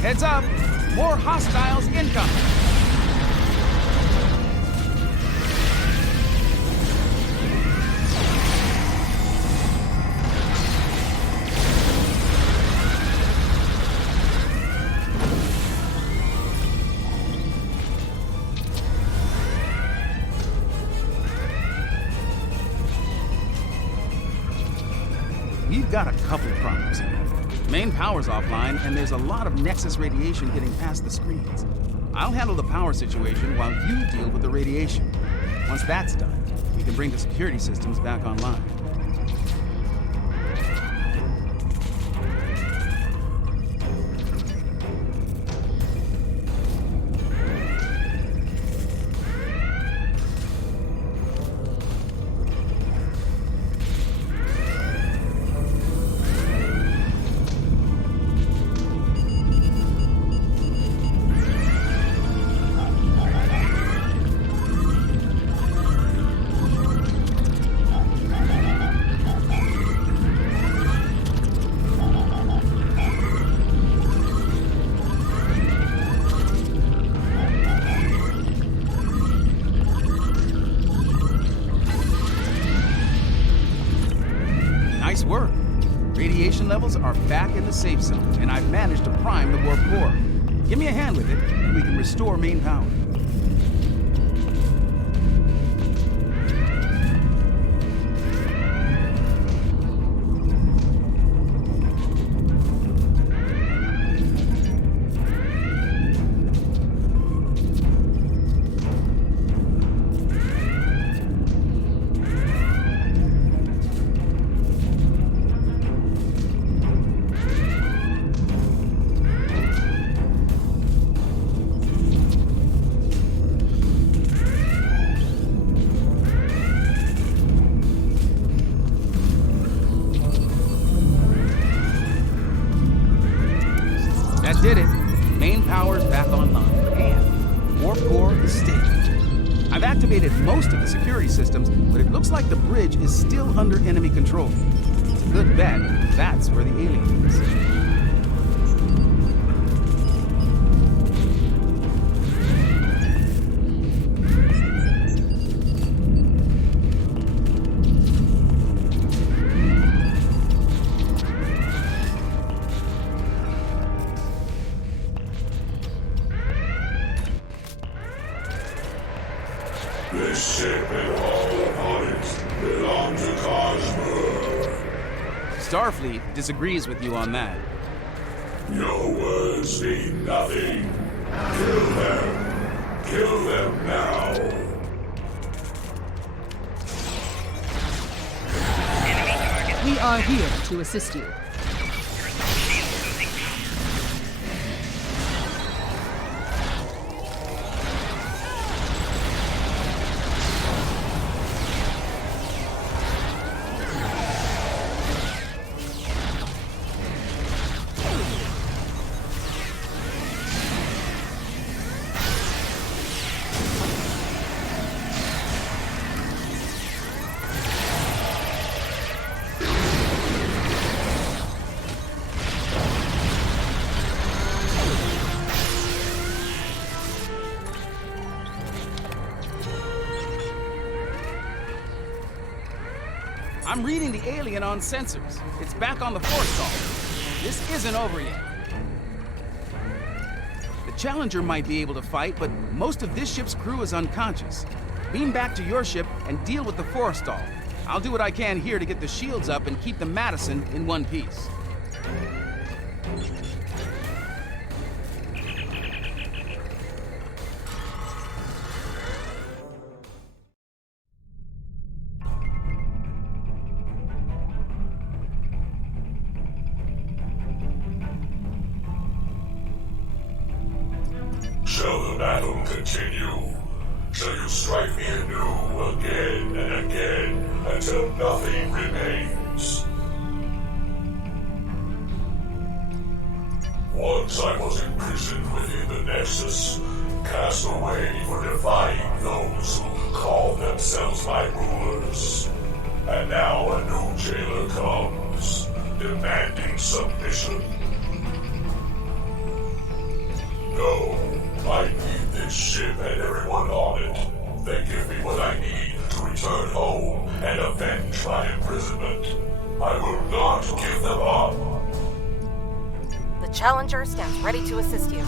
Heads up! More hostiles incoming! We've got a couple problems here. Main power's offline, and there's a lot of Nexus radiation getting past the screens. I'll handle the power situation while you deal with the radiation. Once that's done, we can bring the security systems back online. Nice work. Radiation levels are back in the safe zone, and I've managed to prime the warp core. Give me a hand with it, and we can restore main power. but it looks like the bridge is still under enemy control. It's a good bet that's where the alien is. This ship and all upon it belong to Cosmo. Starfleet disagrees with you on that. Your words mean nothing. Kill them. Kill them now. We are here to assist you. I'm reading the alien on sensors. It's back on the forestall. This isn't over yet. The Challenger might be able to fight, but most of this ship's crew is unconscious. Beam back to your ship and deal with the forestall. I'll do what I can here to get the shields up and keep the Madison in one piece. Shall the battle continue? Shall you strike me anew again and again until nothing remains? Once I was imprisoned within the Nexus, cast away for defying those who call themselves my rulers. And now a new jailer comes, demanding submission. No. I need this ship and everyone on it. They give me what I need to return home and avenge my imprisonment. I will not give them up. The Challenger stands ready to assist you.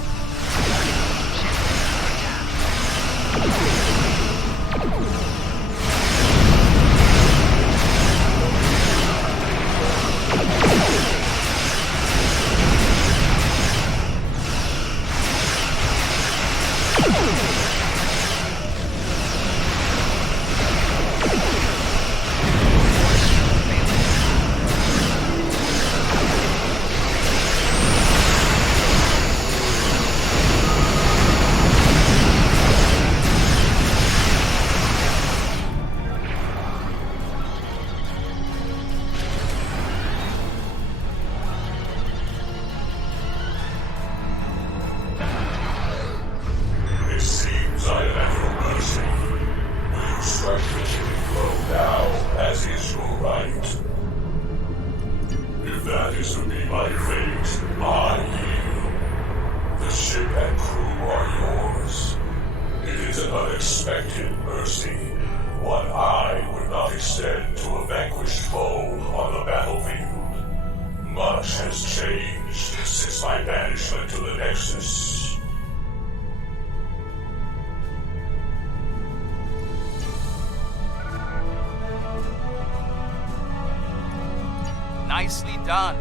Nicely done.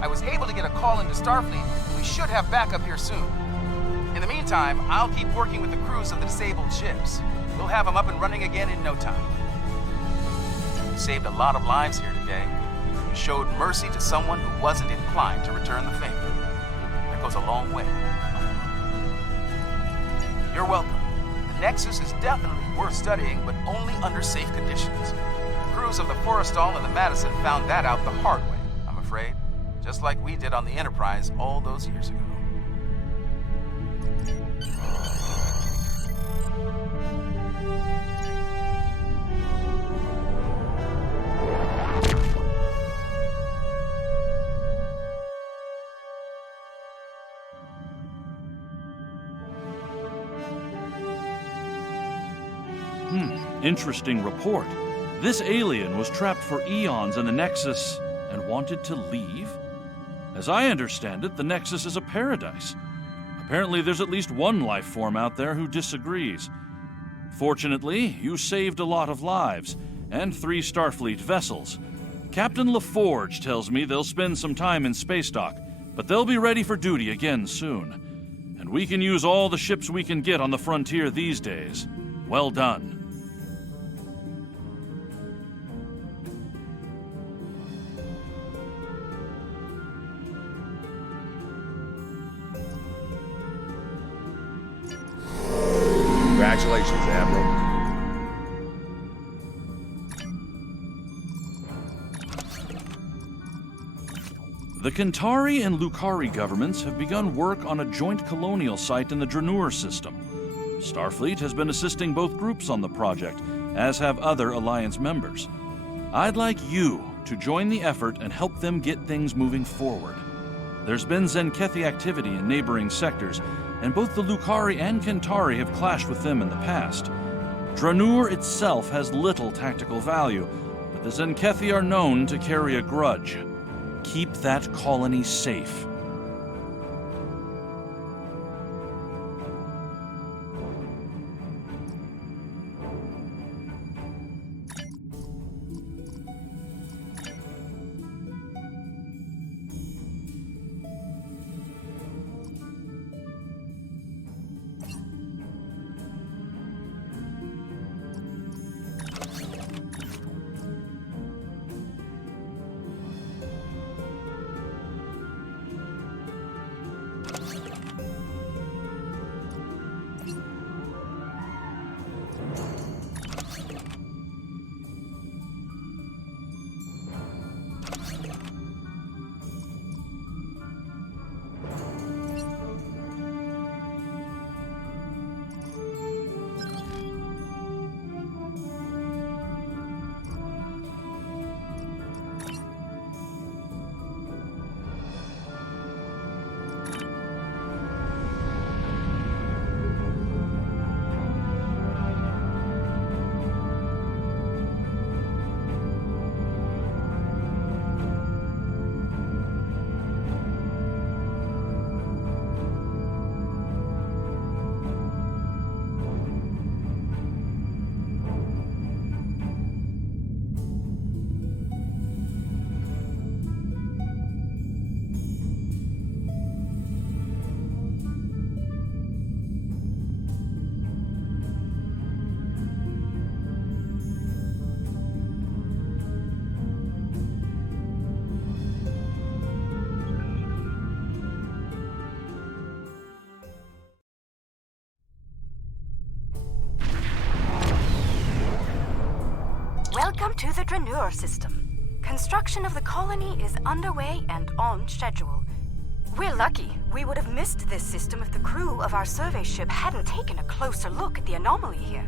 I was able to get a call into Starfleet. We should have backup here soon. In the meantime, I'll keep working with the crews of the disabled ships. We'll have them up and running again in no time. You saved a lot of lives here today. You showed mercy to someone who wasn't inclined to return the favor. That goes a long way. You're welcome. The Nexus is definitely worth studying, but only under safe conditions. The crews of the Forrestal and the Madison found that out the hard way, I'm afraid. Just like we did on the Enterprise all those years ago. interesting report. This alien was trapped for eons in the Nexus and wanted to leave? As I understand it, the Nexus is a paradise. Apparently, there's at least one life form out there who disagrees. Fortunately, you saved a lot of lives, and 3 Starfleet vessels. Captain LaForge tells me they'll spend some time in space dock, but they'll be ready for duty again soon. And we can use all the ships we can get on the frontier these days. Well done. Congratulations, Admiral. The Kentari and Lukari governments have begun work on a joint colonial site in the Dranur system. Starfleet has been assisting both groups on the project, as have other Alliance members. I'd like you to join the effort and help them get things moving forward. There's been Zenkethi activity in neighboring sectors, and both the Lukari and Kentari have clashed with them in the past. Dranur itself has little tactical value, but the Zenkethi are known to carry a grudge. Keep that colony safe. Welcome to the Dranur system. Construction of the colony is underway and on schedule. We're lucky. We would have missed this system if the crew of our survey ship hadn't taken a closer look at the anomaly here.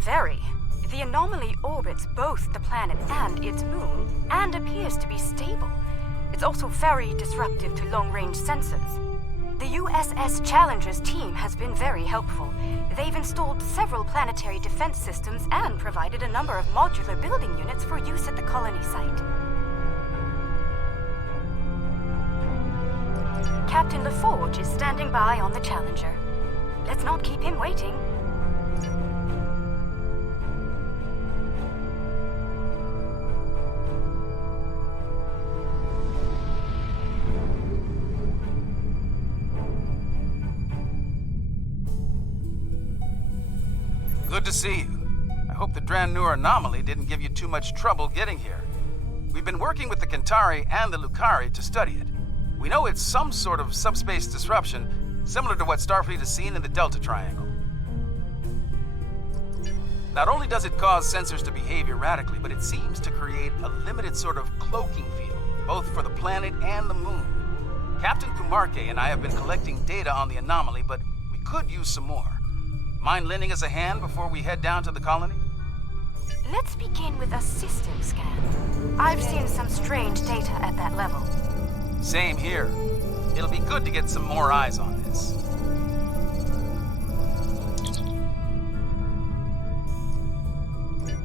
Very. The anomaly orbits both the planet and its moon, and appears to be stable. It's also very disruptive to long-range sensors. The USS Challenger's team has been very helpful. They've installed several planetary defense systems and provided a number of modular building units for use at the colony site. Captain LaForge is standing by on the Challenger. Let's not keep him waiting. Good to see you. I hope the Dranur anomaly didn't give you too much trouble getting here. We've been working with the Kentari and the Lukari to study it. We know it's some sort of subspace disruption, similar to what Starfleet has seen in the Delta Triangle. Not only does it cause sensors to behave erratically, but it seems to create a limited sort of cloaking field, both for the planet and the moon. Captain Kumarke and I have been collecting data on the anomaly, but we could use some more. Mind lending us a hand before we head down to the colony? Let's begin with a system scan. I've seen some strange data at that level. Same here. It'll be good to get some more eyes on this.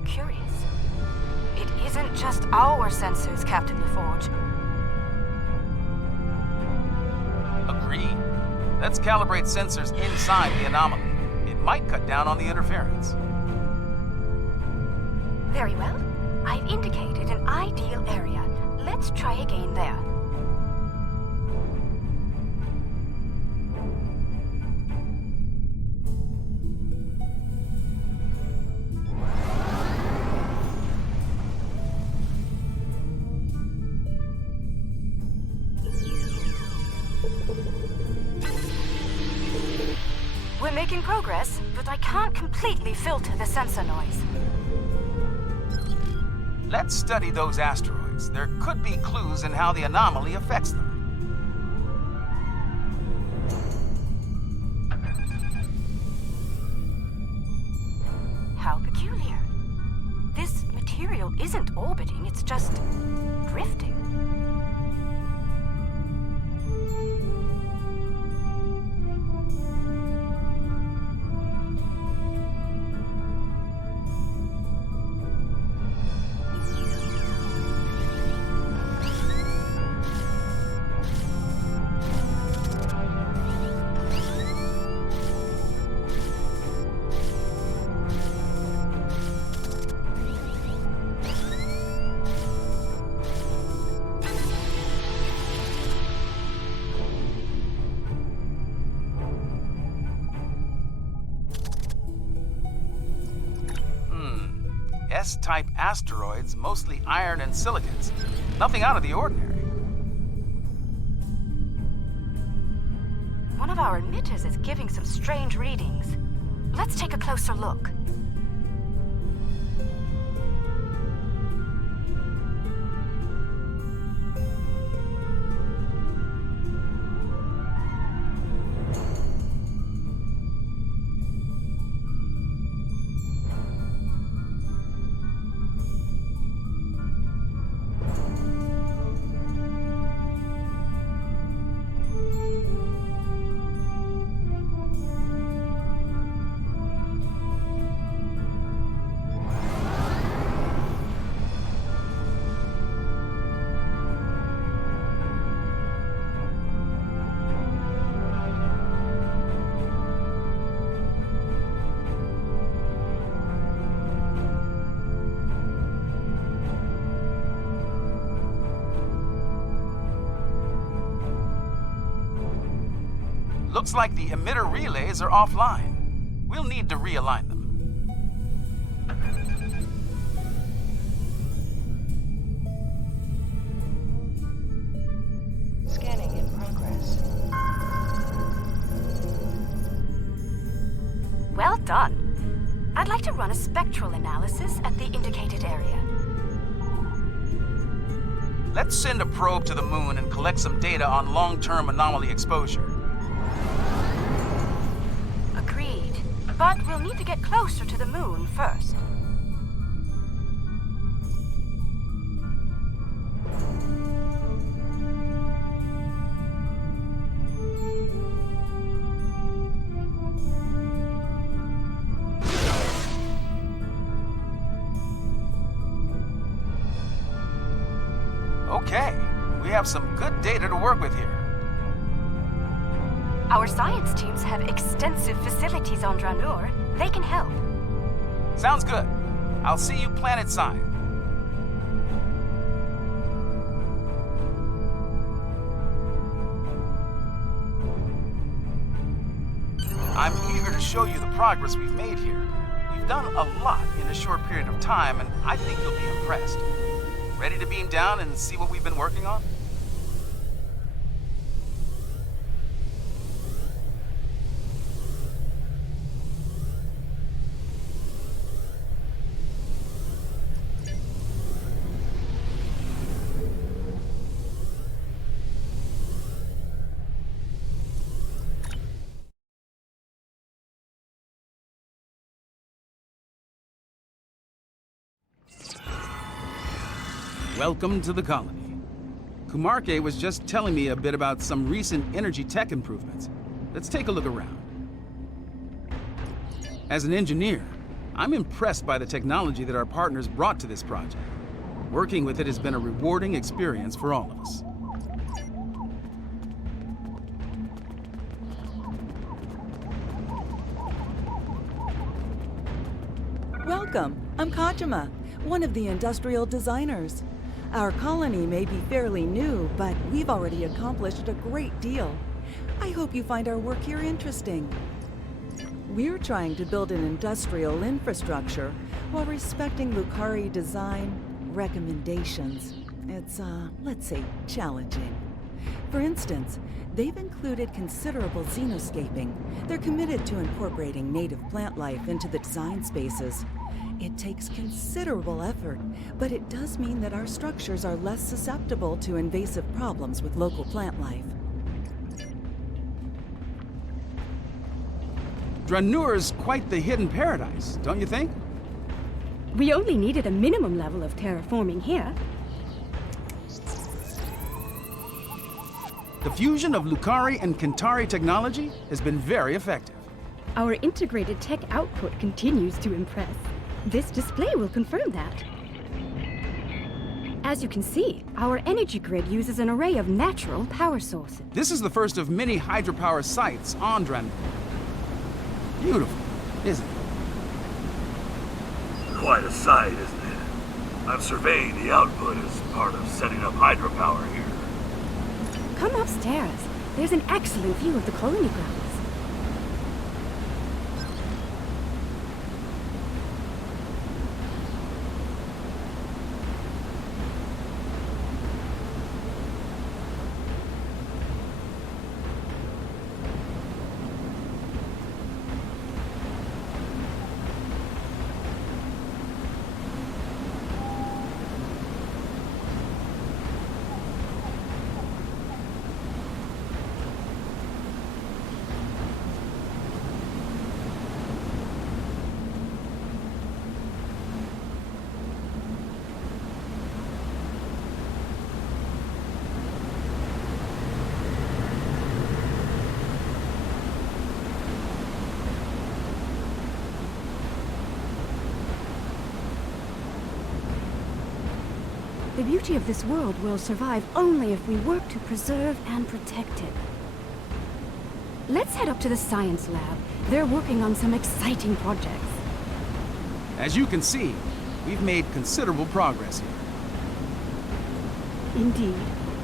Curious. It isn't just our sensors, Captain LaForge. Agreed. Let's calibrate sensors inside the anomaly. It might cut down on the interference. Very well. I've indicated an ideal area. Let's try again there. We're making progress, but I can't completely filter the sensor noise. Let's study those asteroids. There could be clues in how the anomaly affects them. How peculiar. This material isn't orbiting, it's just drifting. S-type asteroids, mostly iron and silicates. Nothing out of the ordinary. One of our emitters is giving some strange readings. Let's take a closer look. Looks like the emitter relays are offline. We'll need to realign them. Scanning in progress. Well done. I'd like to run a spectral analysis at the indicated area. Let's send a probe to the moon and collect some data on long-term anomaly exposure. Agreed. But we'll need to get closer to the moon first. Okay, we have some good data to work with here. Our science teams have extensive facilities on Dranur. They can help. Sounds good. I'll see you planet side. I'm eager to show you the progress we've made here. We've done a lot in a short period of time, and I think you'll be impressed. Ready to beam down and see what we've been working on? Welcome to the colony. Kumarke was just telling me a bit about some recent energy tech improvements. Let's take a look around. As an engineer, I'm impressed by the technology that our partners brought to this project. Working with it has been a rewarding experience for all of us. Welcome. I'm Kajima, one of the industrial designers. Our colony may be fairly new, but we've already accomplished a great deal. I hope you find our work here interesting. We're trying to build an industrial infrastructure while respecting Lucari design recommendations. It's, let's say, challenging. For instance, they've included considerable xenoscaping. They're committed to incorporating native plant life into the design spaces. It takes considerable effort, but it does mean that our structures are less susceptible to invasive problems with local plant life. Dranur's quite the hidden paradise, don't you think? We only needed a minimum level of terraforming here. The fusion of Lucari and Kentari technology has been very effective. Our integrated tech output continues to impress. This display will confirm that. As you can see, our energy grid uses an array of natural power sources. This is the first of many hydropower sites on Dranur. Beautiful, isn't it? Quite a sight, isn't it? I'm surveying the output as part of setting up hydropower here. Come upstairs. There's an excellent view of the colony grounds. The beauty of this world will survive only if we work to preserve and protect it. Let's head up to the science lab. They're working on some exciting projects. As you can see, we've made considerable progress here. Indeed.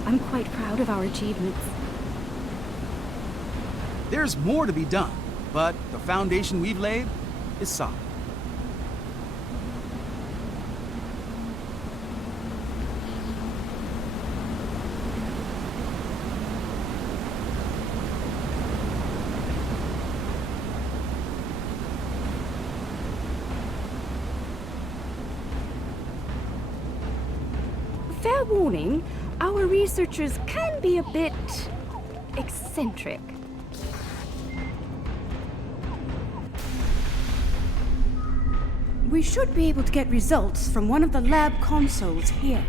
I'm quite proud of our achievements. There's more to be done, but the foundation we've laid is solid. Fair warning, our researchers can be a bit eccentric. We should be able to get results from one of the lab consoles here.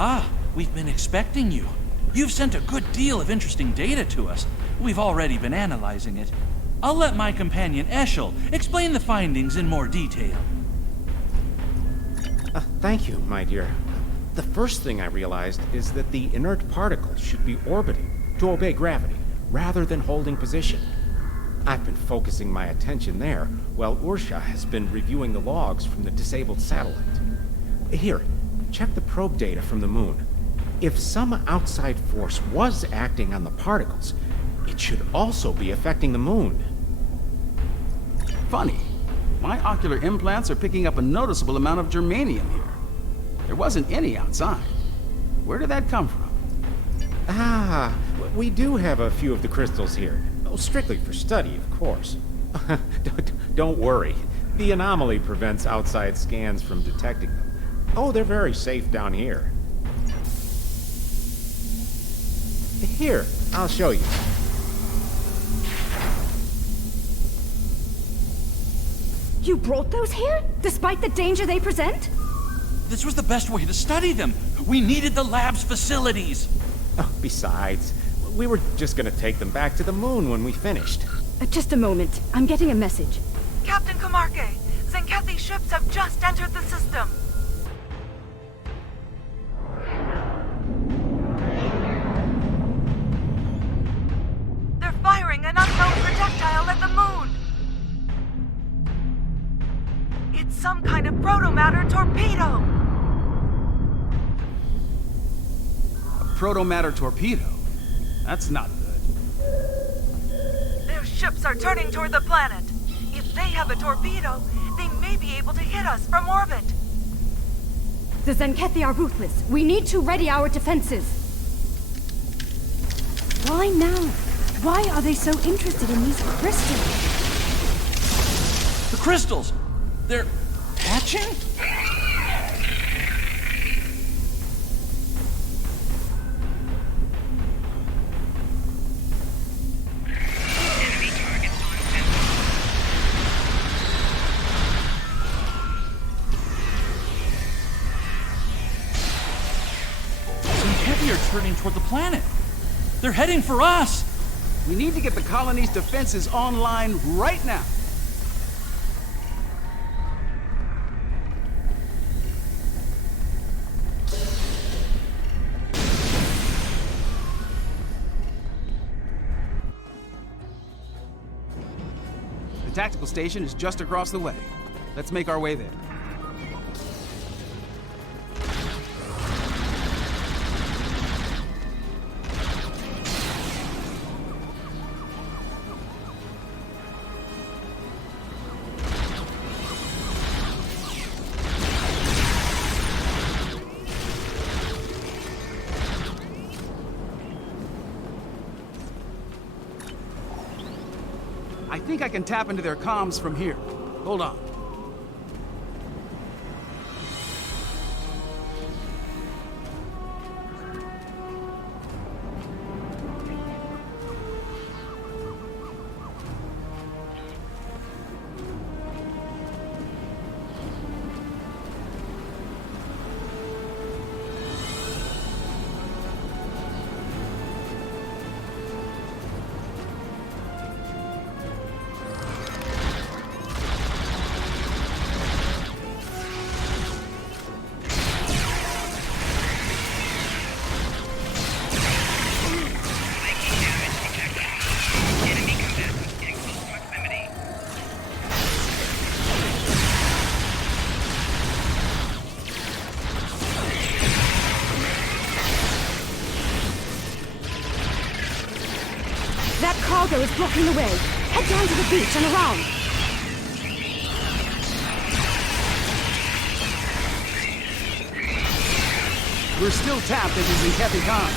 Ah, we've been expecting you. You've sent a good deal of interesting data to us. We've already been analyzing it. I'll let my companion Eshel explain the findings in more detail. Thank you, my dear. The first thing I realized is that the inert particles should be orbiting to obey gravity, rather than holding position. I've been focusing my attention there, while Ursha has been reviewing the logs from the disabled satellite. Here, check the probe data from the moon. If some outside force was acting on the particles, it should also be affecting the moon. Funny. My ocular implants are picking up a noticeable amount of germanium here. There wasn't any outside. Where did that come from? Ah, we do have a few of the crystals here. Oh, strictly for study, of course. Don't worry. The anomaly prevents outside scans from detecting them. Oh, they're very safe down here. Here, I'll show you. You brought those here, despite the danger they present? This was the best way to study them. We needed the lab's facilities. Oh, besides, we were just gonna take them back to the moon when we finished. Just a moment. I'm getting a message. Captain Kamarke, Zenkethi's ships have just entered the system. They're firing an unknown projectile at the moon. It's some kind of proto-matter torpedo. A proto-matter torpedo? That's not good. Their ships are turning toward the planet. If they have a torpedo, they may be able to hit us from orbit. The Zenkethi are ruthless. We need to ready our defenses. Why now? Why are they so interested in these crystals? The crystals! They're hatching? Zenkethi are turning toward the planet. They're heading for us. We need to get the colony's defenses online right now. The tactical station is just across the way. Let's make our way there. I think I can tap into their comms from here. Hold on. That cargo is blocking the way. Head down to the beach and around. We're still tapped into Zenkethi comms.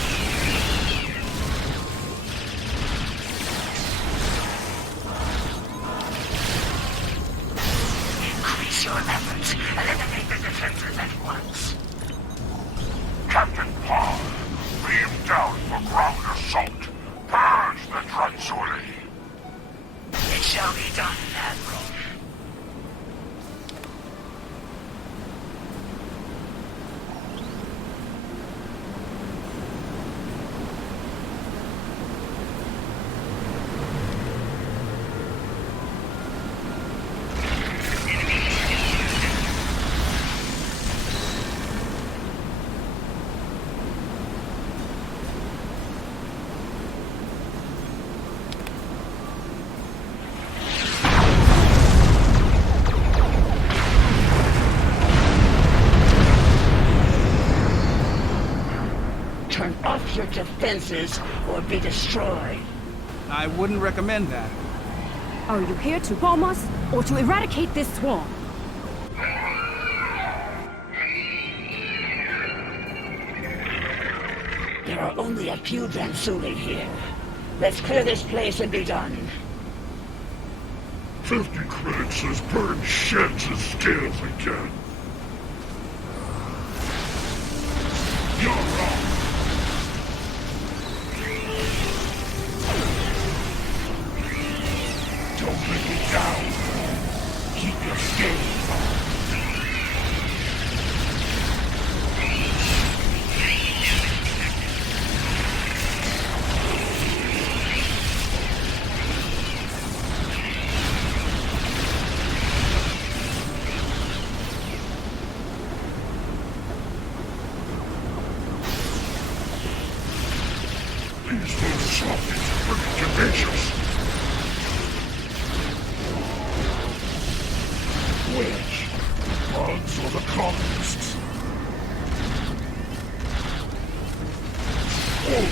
Increase your efforts. Eliminate the defenses at once. Captain Paul, beam down for ground assault. Purge the Transuri. It shall be done, Admiral. Turn off your defenses or be destroyed. I wouldn't recommend that. Are you here to bomb us, or to eradicate this swarm? There are only a few Dransuli here. Let's clear this place and be done. 50 credits has burned sheds of scales again. You're wrong. Don't let me down. Keep your scales on. These little softies are pretty tenacious. Which? Bugs or the colonists? Oh,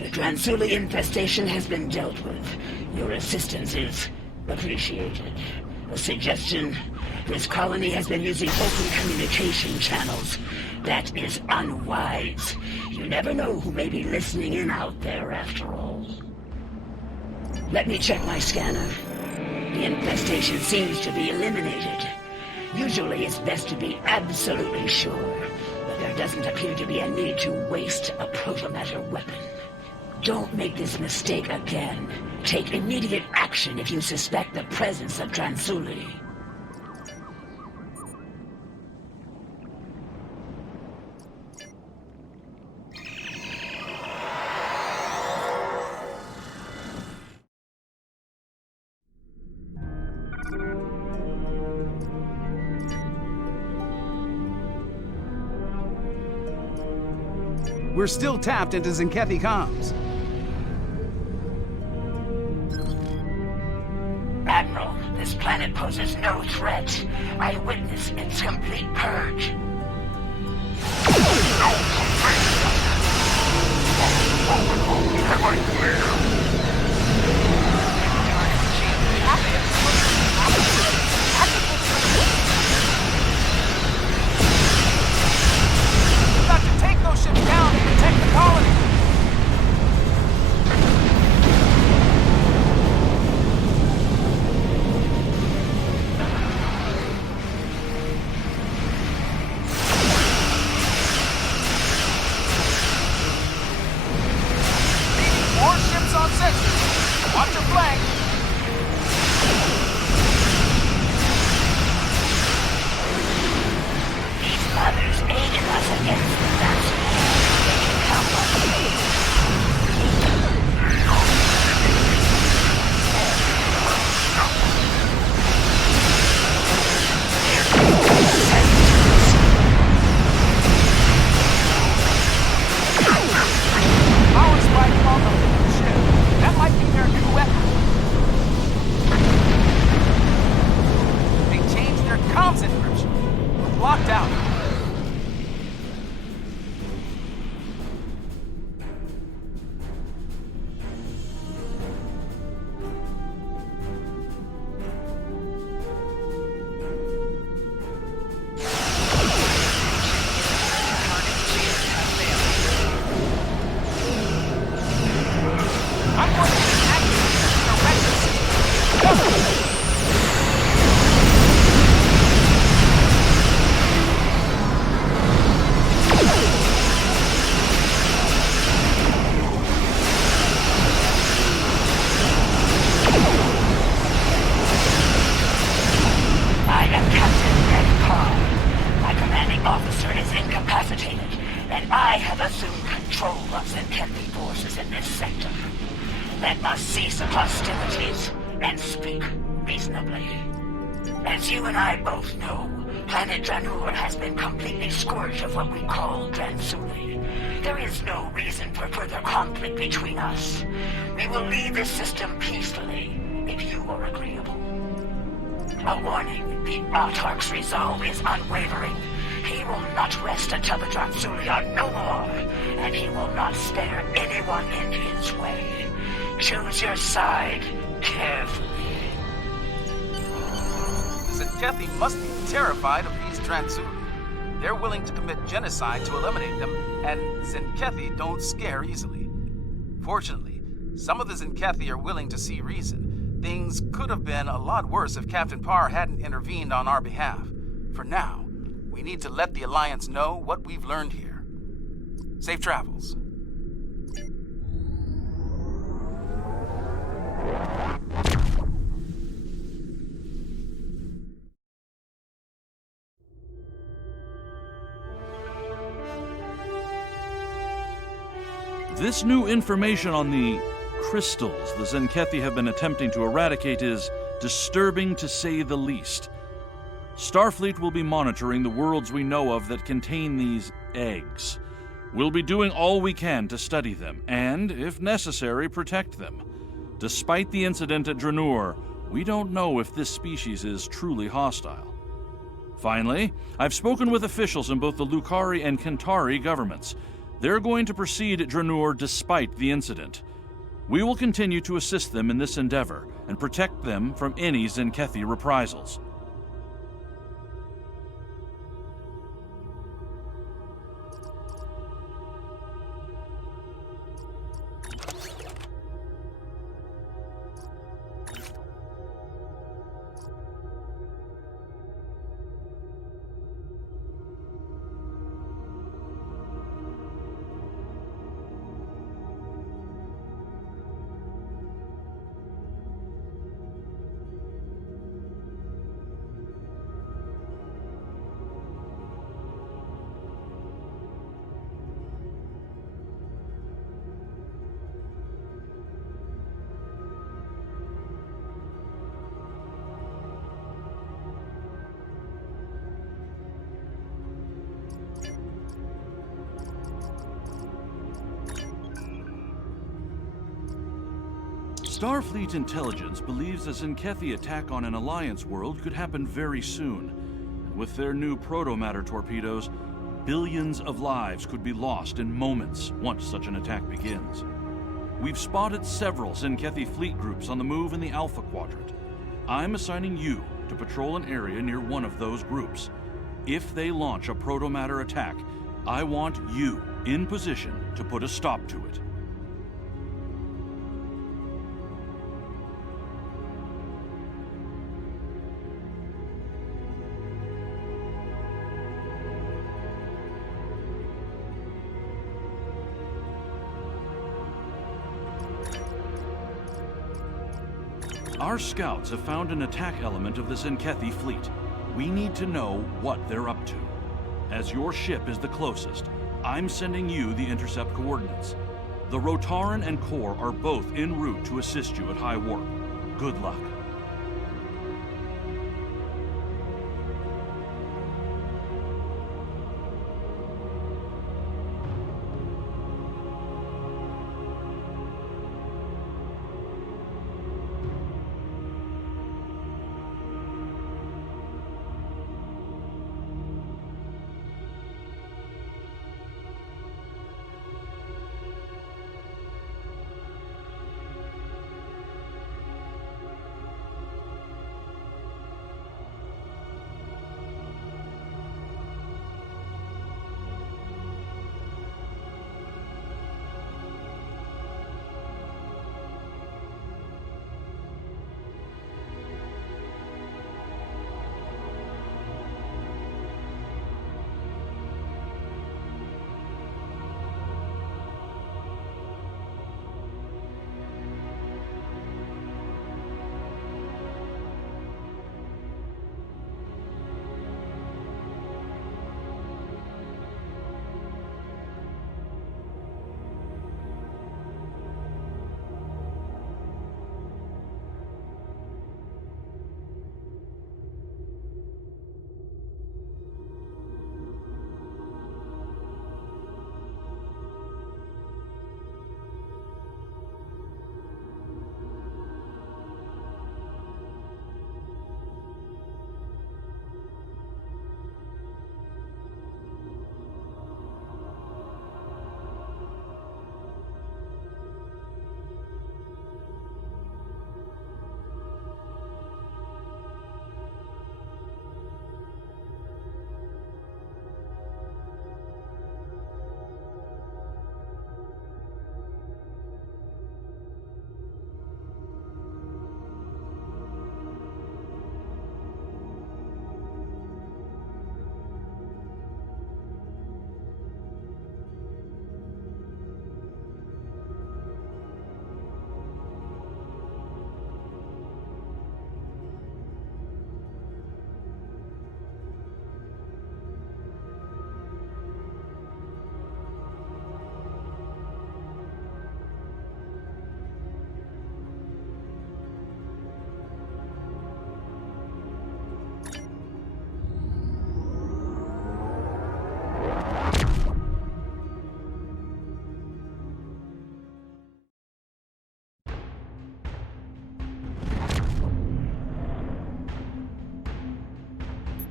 The Dransuli infestation has been dealt with. Your assistance is appreciated. A suggestion? This colony has been using open communication channels. That is unwise. You never know who may be listening in out there after all. Let me check my scanner. The infestation seems to be eliminated. Usually it's best to be absolutely sure, but there doesn't appear to be a need to waste a protomatter weapon. Don't make this mistake again. Take immediate action if you suspect the presence of Dransuli. We're still tapped into Zinkethi comms. Admiral, this planet poses no threat. I witness its complete purge. Am I clear? We've got to take those ships down and protect the colony. More ships on sensors. Watch your flank. These mothers aided us against the Nazis. They can help us. Power spike on the ship. That might be their new weapon. I'm going to deactivate your records. I am Captain Pike. My commanding officer is incapacitated, and I have assumed control of Zenkethi forces in this sector. Let us cease hostilities and speak reasonably. As you and I both know, planet Janur has been completely scourged of what we call Dransuli. There is no reason for further conflict between us. We will leave this system peacefully, if you are agreeable. A warning, the Autarch's resolve is unwavering. He will not rest until the Dransuli are no more, and he will not spare anyone in his way. Choose your side carefully. The Zenkethi must be terrified of these Dransuli. They're willing to commit genocide to eliminate them, and Zenkethi don't scare easily. Fortunately, some of the Zenkethi are willing to see reason. Things could have been a lot worse if Captain Parr hadn't intervened on our behalf. For now, we need to let the Alliance know what we've learned here. Safe travels. This new information on the crystals the Zenkethi have been attempting to eradicate is disturbing to say the least. Starfleet will be monitoring the worlds we know of that contain these eggs. We'll be doing all we can to study them, and, if necessary, protect them. Despite the incident at Dranur, we don't know if this species is truly hostile. Finally, I've spoken with officials in both the Lukari and Kentari governments. They're going to proceed at Dranur despite the incident. We will continue to assist them in this endeavor and protect them from any Zenkethi reprisals. Starfleet intelligence believes a Zenkethi attack on an Alliance world could happen very soon. And with their new protomatter torpedoes, billions of lives could be lost in moments once such an attack begins. We've spotted several Zenkethi fleet groups on the move in the Alpha Quadrant. I'm assigning you to patrol an area near one of those groups. If they launch a protomatter attack, I want you in position to put a stop to it. Our scouts have found an attack element of the Zenkethi fleet. We need to know what they're up to. As your ship is the closest, I'm sending you the intercept coordinates. The Rotaran and Core are both en route to assist you at high warp. Good luck.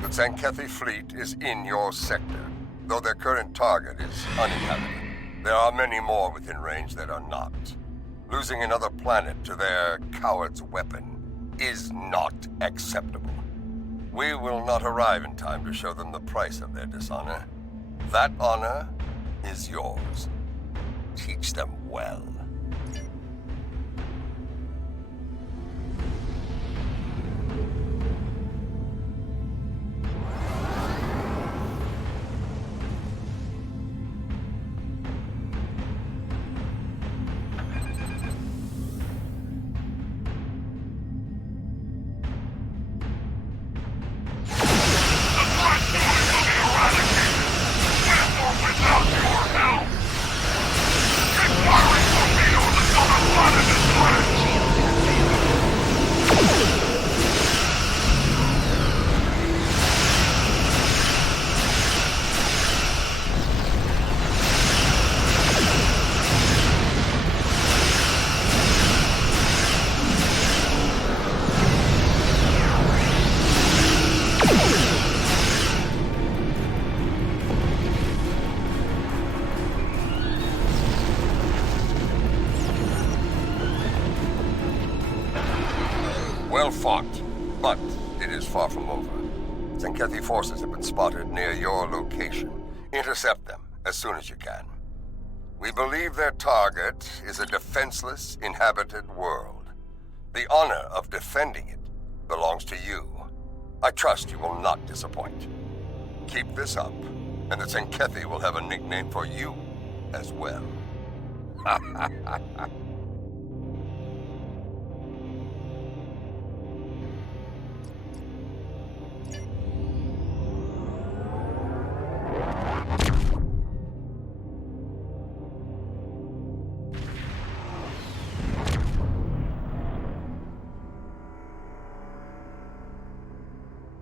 the Sankethi fleet is in your sector, though their current target is uninhabited. There are many more within range that are not. Losing another planet to their coward's weapon is not acceptable. We will not arrive in time to show them the price of their dishonor. That honor is yours. Teach them well. Well fought, but it is far from over. Sankethi forces have been spotted near your location. Intercept them as soon as you can. We believe their target is a defenseless, inhabited world. The honor of defending it belongs to you. I trust you will not disappoint. Keep this up, and the Sankethi will have a nickname for you as well. Ha ha ha ha.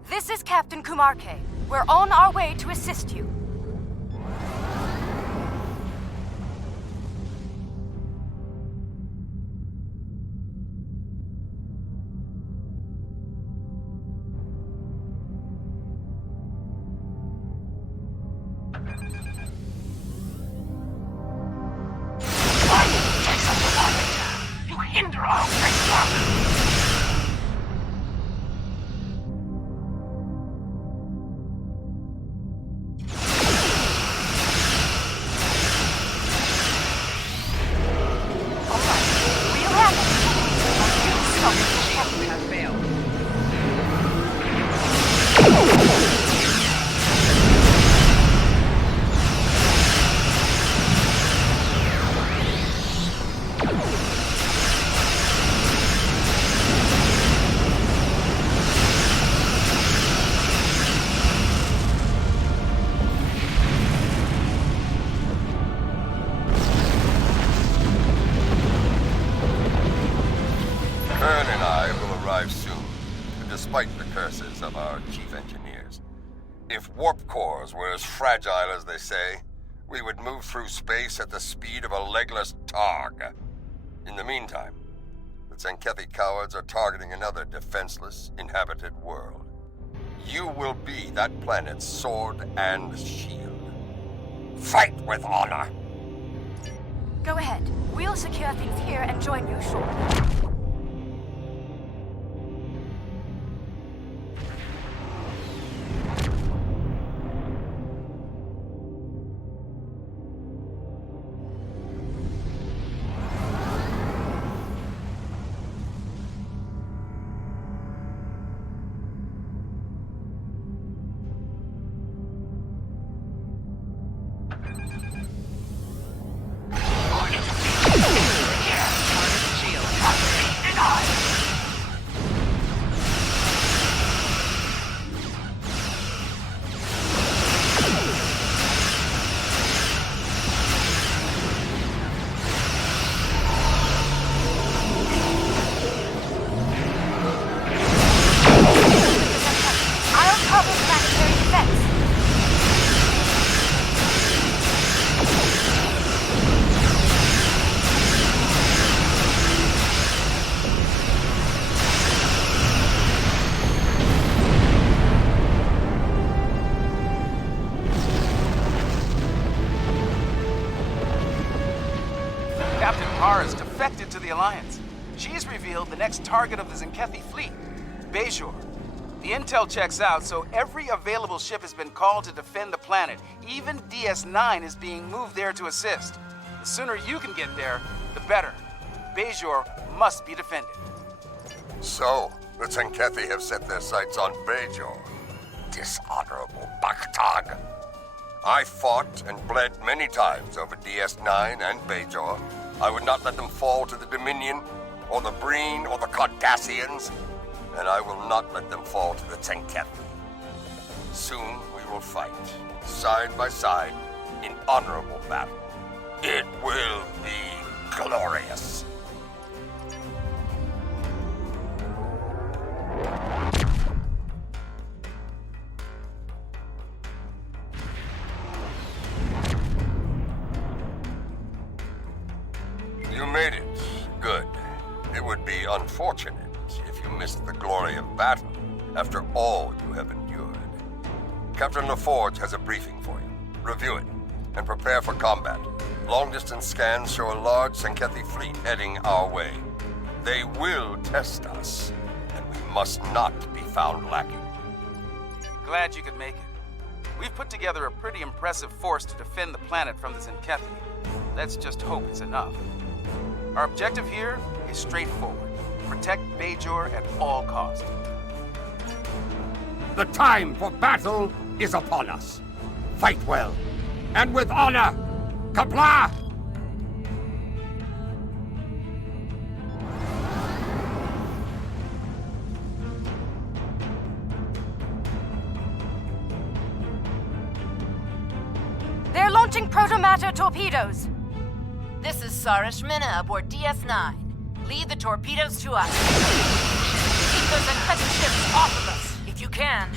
This is Captain Kumarke. We're on our way to assist you. You hinder our great despite the curses of our chief engineers. If warp cores were as fragile as they say, we would move through space at the speed of a legless targ. In the meantime, the Sankethi cowards are targeting another defenseless, inhabited world. You will be that planet's sword and shield. Fight with honor! Go ahead. We'll secure things here and join you shortly. Shield. She's revealed the next target of the Zenkethi fleet, Bajor. The intel checks out, so every available ship has been called to defend the planet. Even DS-9 is being moved there to assist. The sooner you can get there, the better. Bajor must be defended. So, the Zenkethi have set their sights on Bajor. Dishonorable Baktag. I fought and bled many times over DS-9 and Bajor. I would not let them fall to the Dominion, or the Breen, or the Cardassians, and I will not let them fall to the Zenkethi. Soon we will fight, side by side, in honorable battle. It will be glorious. You made it. Good. It would be unfortunate if you missed the glory of battle after all you have endured. Captain LaForge has a briefing for you. Review it and prepare for combat. Long-distance scans show a large Zenkethi fleet heading our way. They will test us, and we must not be found lacking. Glad you could make it. We've put together a pretty impressive force to defend the planet from the Zenkethi. Let's just hope it's enough. Our objective here is straightforward. Protect Bajor at all costs. The time for battle is upon us. Fight well, and with honor. Kapla! They're launching protomatter torpedoes. This is Sarah Shmina aboard DS-9. Lead the torpedoes to us. Keep those Zenkethi ships off of us, if you can.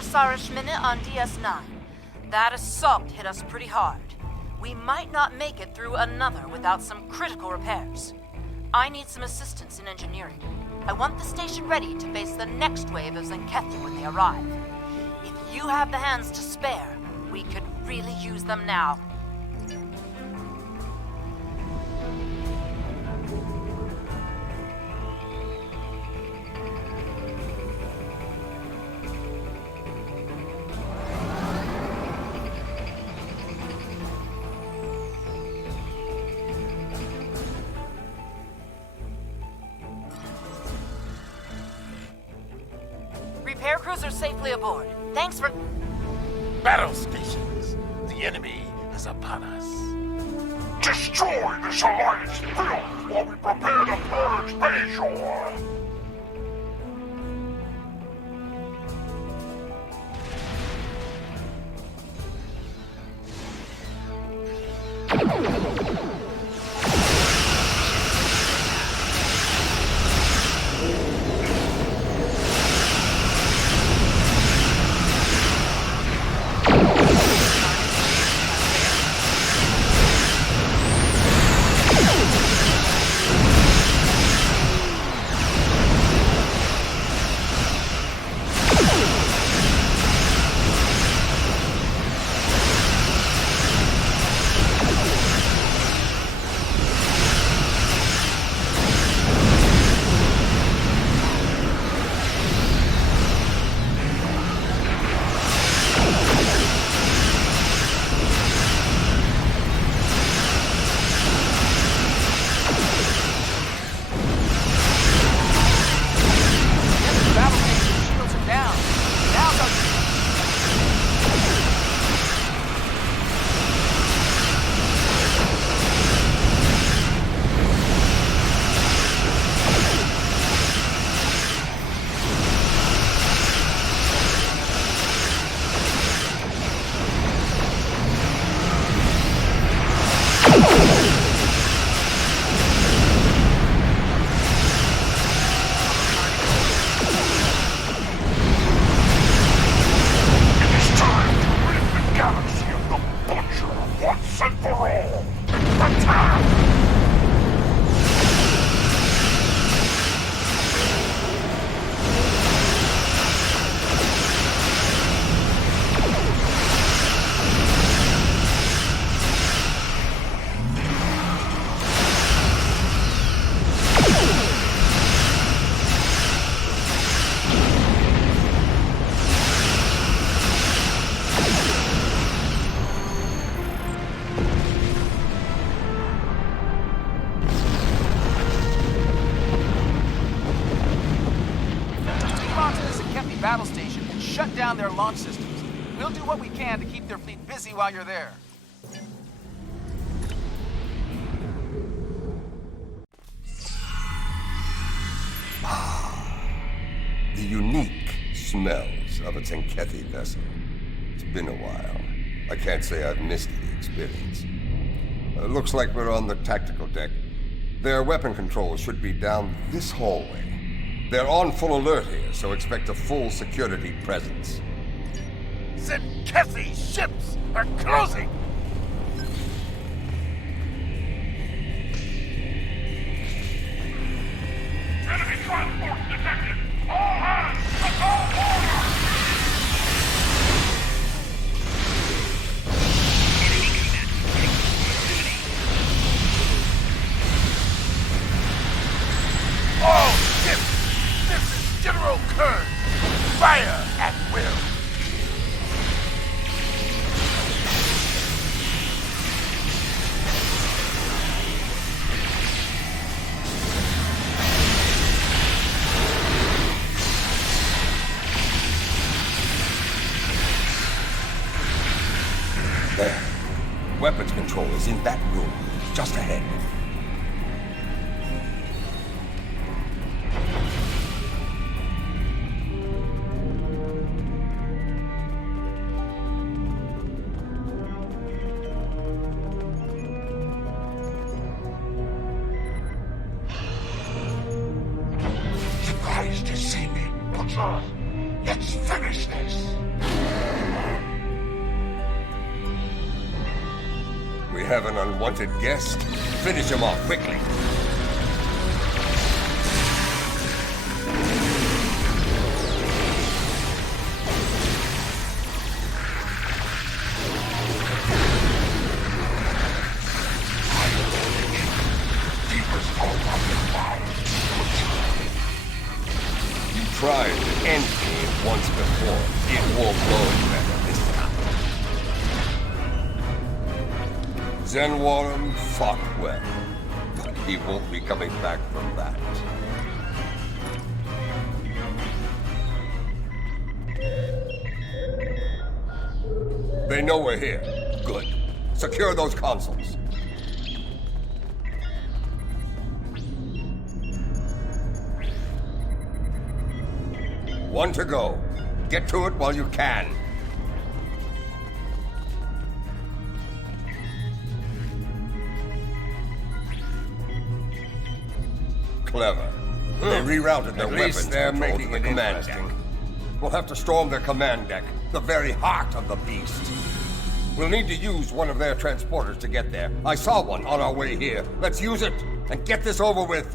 Sarah Shmina on DS-9. That assault hit us pretty hard. We might not make it through another without some critical repairs. I need some assistance in engineering. I want the station ready to face the next wave of Zenkethi when they arrive. If you have the hands to spare, we could really use them now. Repair crews are safely aboard. Thanks for... Battle stations. The enemy is upon us. Destroy this Alliance filth while we prepare to purge Bajor! battle station and shut down their launch systems. We'll do what we can to keep their fleet busy while you're there. The unique smells of a Tenkethi vessel. It's been a while. I can't say I've missed the experience. Looks like we're on the tactical deck. Their weapon controls should be down this hallway. They're on full alert here, so expect a full security presence. Tenkethi ships are closing! Enemy transport detected! All hands, assault order! All ships! This is General Kern! Fire at will! There. Weapons control is in that room, just ahead. Surprised to see me, Butcher. Let's finish this. We have an unwanted guest. Finish him off quickly. You tried to end me once before. It won't go any better this time. Zenwarum fought well, but he won't be coming back from that. They know we're here. Good. Secure those consoles. One to go. Get to it while you can. Clever. They rerouted their weapons control to the command deck. We'll have to storm their command deck, the very heart of the beast. We'll need to use one of their transporters to get there. I saw one on our way here. Let's use it and get this over with.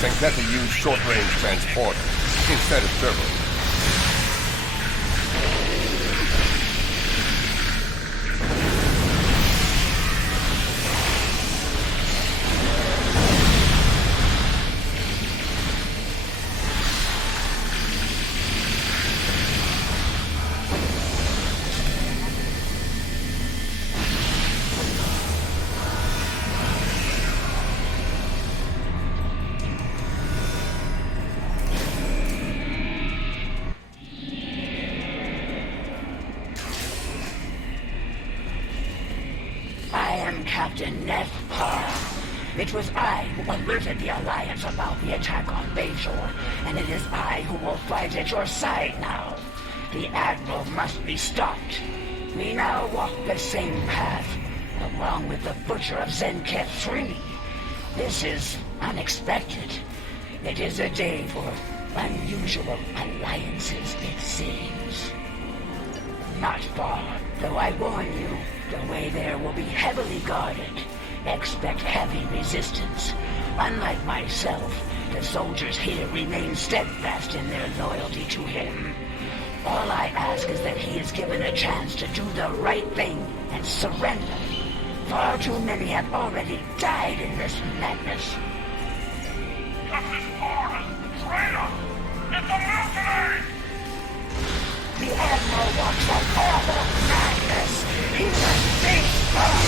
Tenkethi use short-range transporters instead of turbo. Captain Neth Parr. It was I who alerted the Alliance about the attack on Bajor, and it is I who will fight at your side now. The Admiral must be stopped. We now walk the same path, along with the Butcher of Zenketh 3. This is unexpected. It is a day for unusual alliances, it seems. Not far, though I warn you, the way there will be heavily guarded. Expect heavy resistance. Unlike myself, the soldiers here remain steadfast in their loyalty to him. All I ask is that he is given a chance to do the right thing and surrender. Far too many have already died in this madness. Captain Pike! Traitor! It's a mutiny! The Admiral wants an awful madness! He must face us!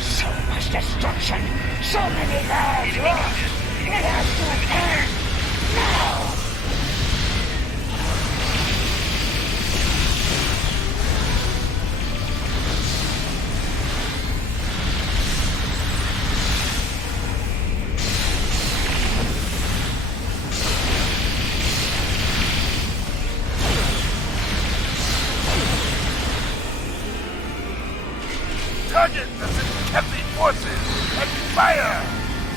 So much destruction! So many lives lost! It has to end! Now! Target the Cathy forces! And fire!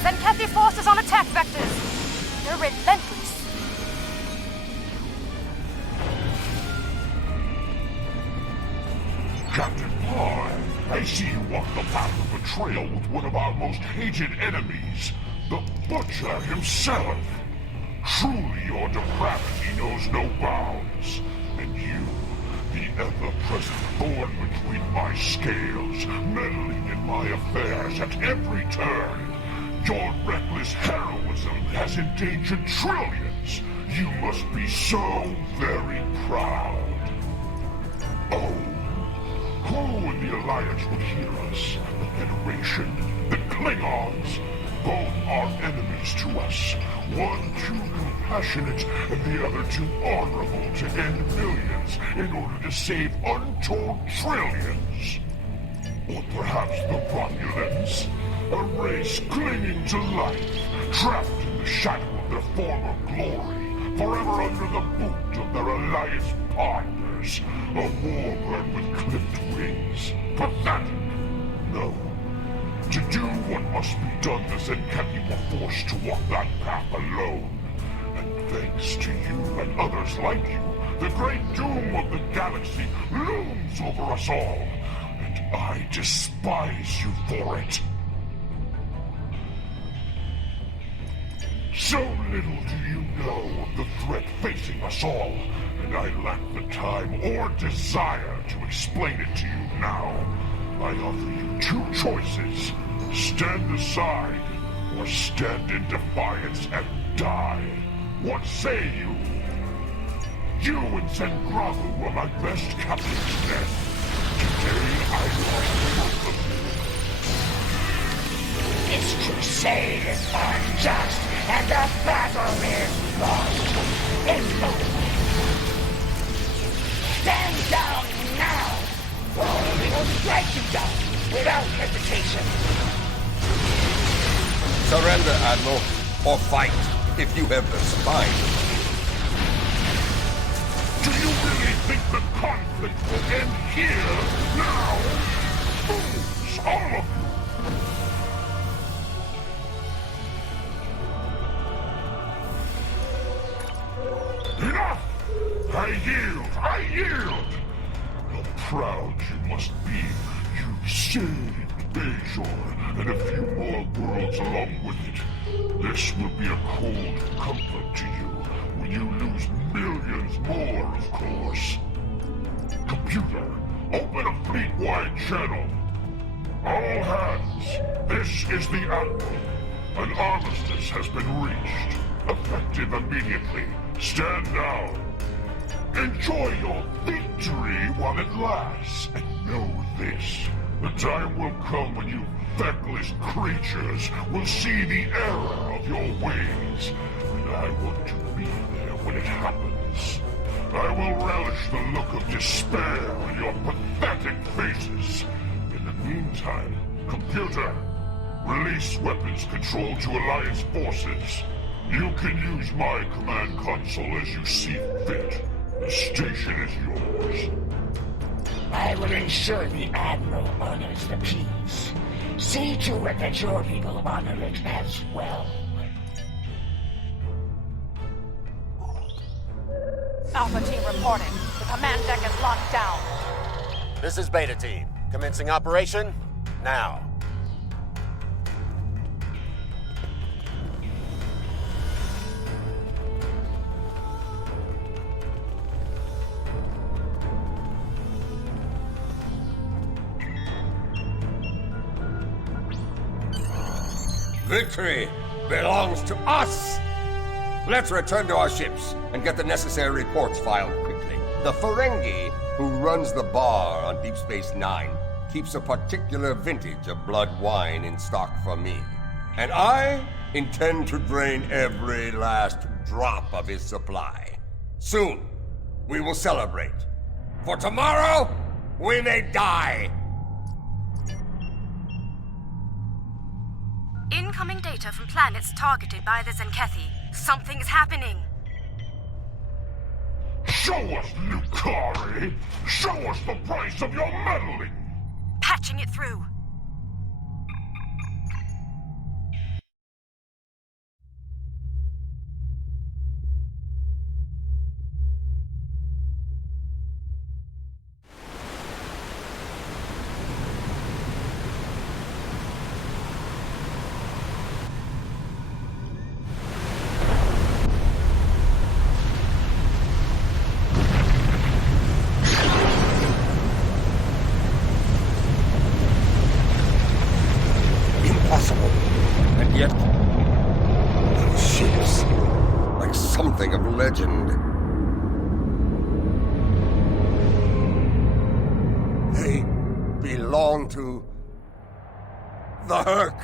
Send Cathy forces on attack vectors! They're relentless. Captain Pike, I see you walk the path of betrayal with one of our most hated enemies, the Butcher himself. Truly, your depravity knows no bounds. And you, the ever-present thorn between my scales, meddling in my affairs at every turn. Your reckless heroism has endangered trillions. You must be so very proud. Oh, who in the Alliance would hear us? The Federation, the Klingons. Both are enemies to us. One too compassionate, and the other too honorable to end millions in order to save untold trillions. Or perhaps the Romulans, a race clinging to life, trapped in the shadow of their former glory, forever under the boot of their Alliance partners, a warbird with clipped wings. Pathetic! No. To do what must be done, the Zenkethi were forced to walk that path alone. And thanks to you and others like you, the great doom of the galaxy looms over us all. And I despise you for it. So little do you know of the threat facing us all, and I lack the time or desire to explain it to you now. I offer you two choices. Stand aside, or stand in defiance and die. What say you? You and Zengravu were my best captains then. Today I lost both of you. This crusade is unjust, and the battle is lost. It's over. Stand down now, or we will strike you down without hesitation. Surrender, Admiral, or fight if you have the spine. Do you really think the conflict will end here, now? Fools, all of you! Enough! I yield! How proud you must be. You saved Bajor and a few more worlds along with it. This will be a cold comfort to you when you lose millions more, of course. Computer, open a fleet-wide channel. All hands, this is the Admiral. An armistice has been reached. Effective immediately. Stand down. Enjoy your victory while it lasts. And know this. The time will come when you feckless creatures will see the error of your ways. And I want to be there when it happens. I will relish the look of despair on your pathetic faces. In the meantime, computer, release weapons control to Alliance forces. You can use my command console as you see fit. The station is yours. I will ensure the Admiral honors the peace. See to it that your people honor it as well. Alpha team reporting. The command deck is locked down. This is Beta team. Commencing operation now. Victory belongs to us! Let's return to our ships and get the necessary reports filed quickly. The Ferengi, who runs the bar on Deep Space Nine, keeps a particular vintage of blood wine in stock for me. And I intend to drain every last drop of his supply. Soon, we will celebrate. For tomorrow, we may die. Incoming data from planets targeted by the Zenkethi. Something's happening. Show us, Lucari! Show us the price of your meddling! Patching it through. And yet, those ships, like something of legend. They belong to the Herc.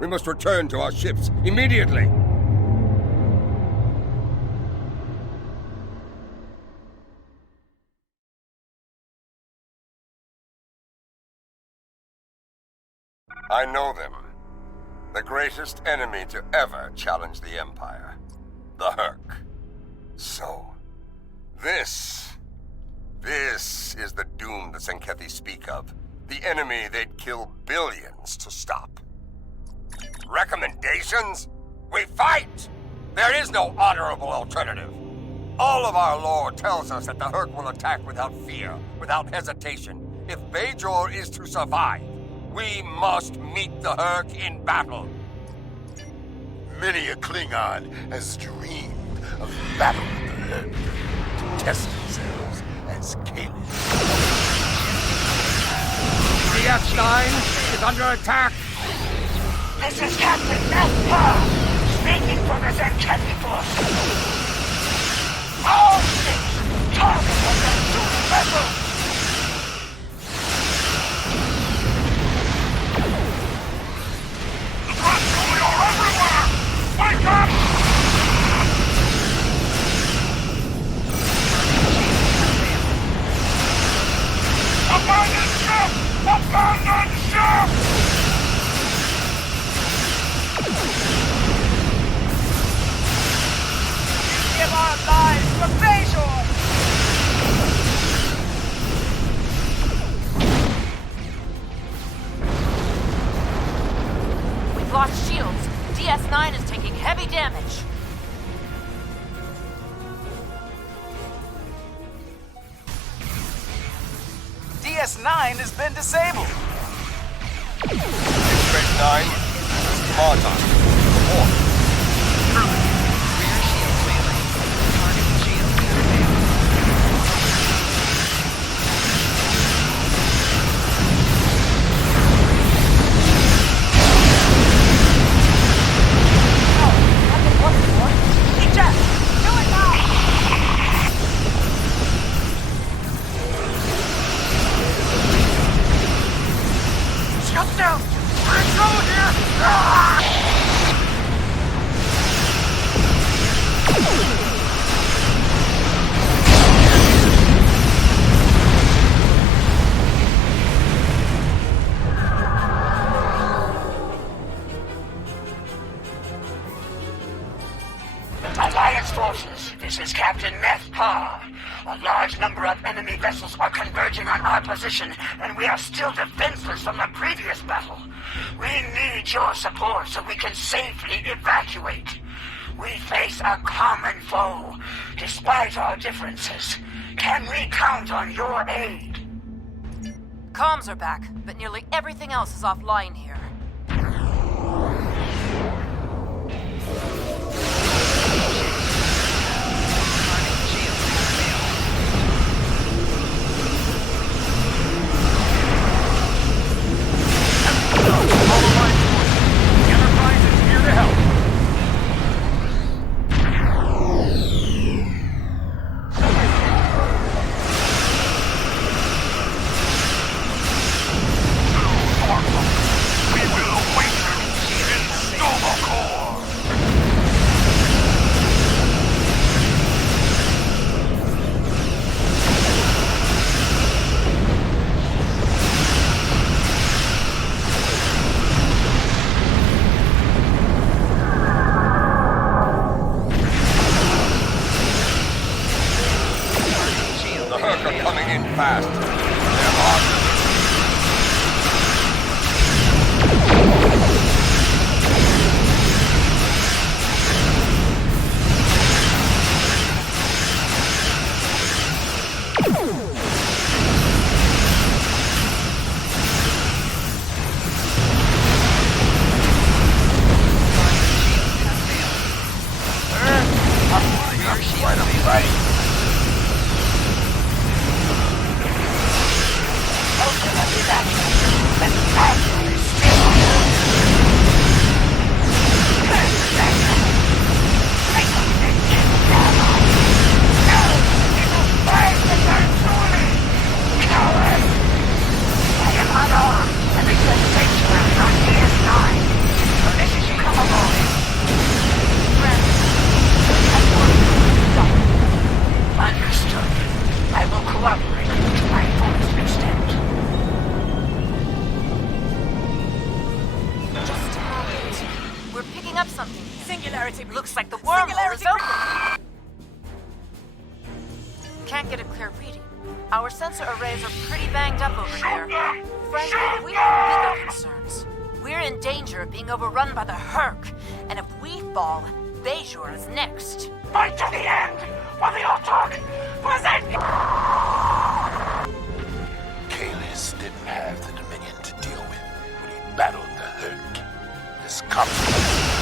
We must return to our ships immediately. I know them. The greatest enemy to ever challenge the Empire. The Herc. So, this is the doom the Zenkethi speak of. The enemy they'd kill billions to stop. Recommendations? We fight! There is no honorable alternative. All of our lore tells us that the Herc will attack without fear, without hesitation. If Bajor is to survive, we must meet the Herc in battle. Many a Klingon has dreamed of battle with the Herc to test themselves as Kalis. DS9 is under attack. This is Captain Napa, speaking for the Zenkethi force. All ships, target of the two vessels. Wake up! Abandon ship! Abandon ship! Give our lives for Bajor! We've lost shields. DS9 is taking heavy damage. DS9 has been disabled. Space 9, Martok, report. Rear shield failing. Target shield failed. Alliance forces, this is Captain Meth Pa. A large number of enemy vessels are converging on our position, and we are still defenseless from the previous battle. We need your support so we can safely evacuate. We face a common foe, despite our differences. Can we count on your aid? Comms are back, but nearly everything else is offline here. All up something here. Singularity. Looks like the wormhole is Singularity. open. Can't get a clear reading. Our sensor arrays are pretty banged up over here. Frankly, we have bigger concerns. We're in danger of being overrun by the Herc, and if we fall, Bejor is next. Fight to the end for the Autarch! Present! Kalis didn't have the Dominion to deal with when he battled the Herc. This conflict...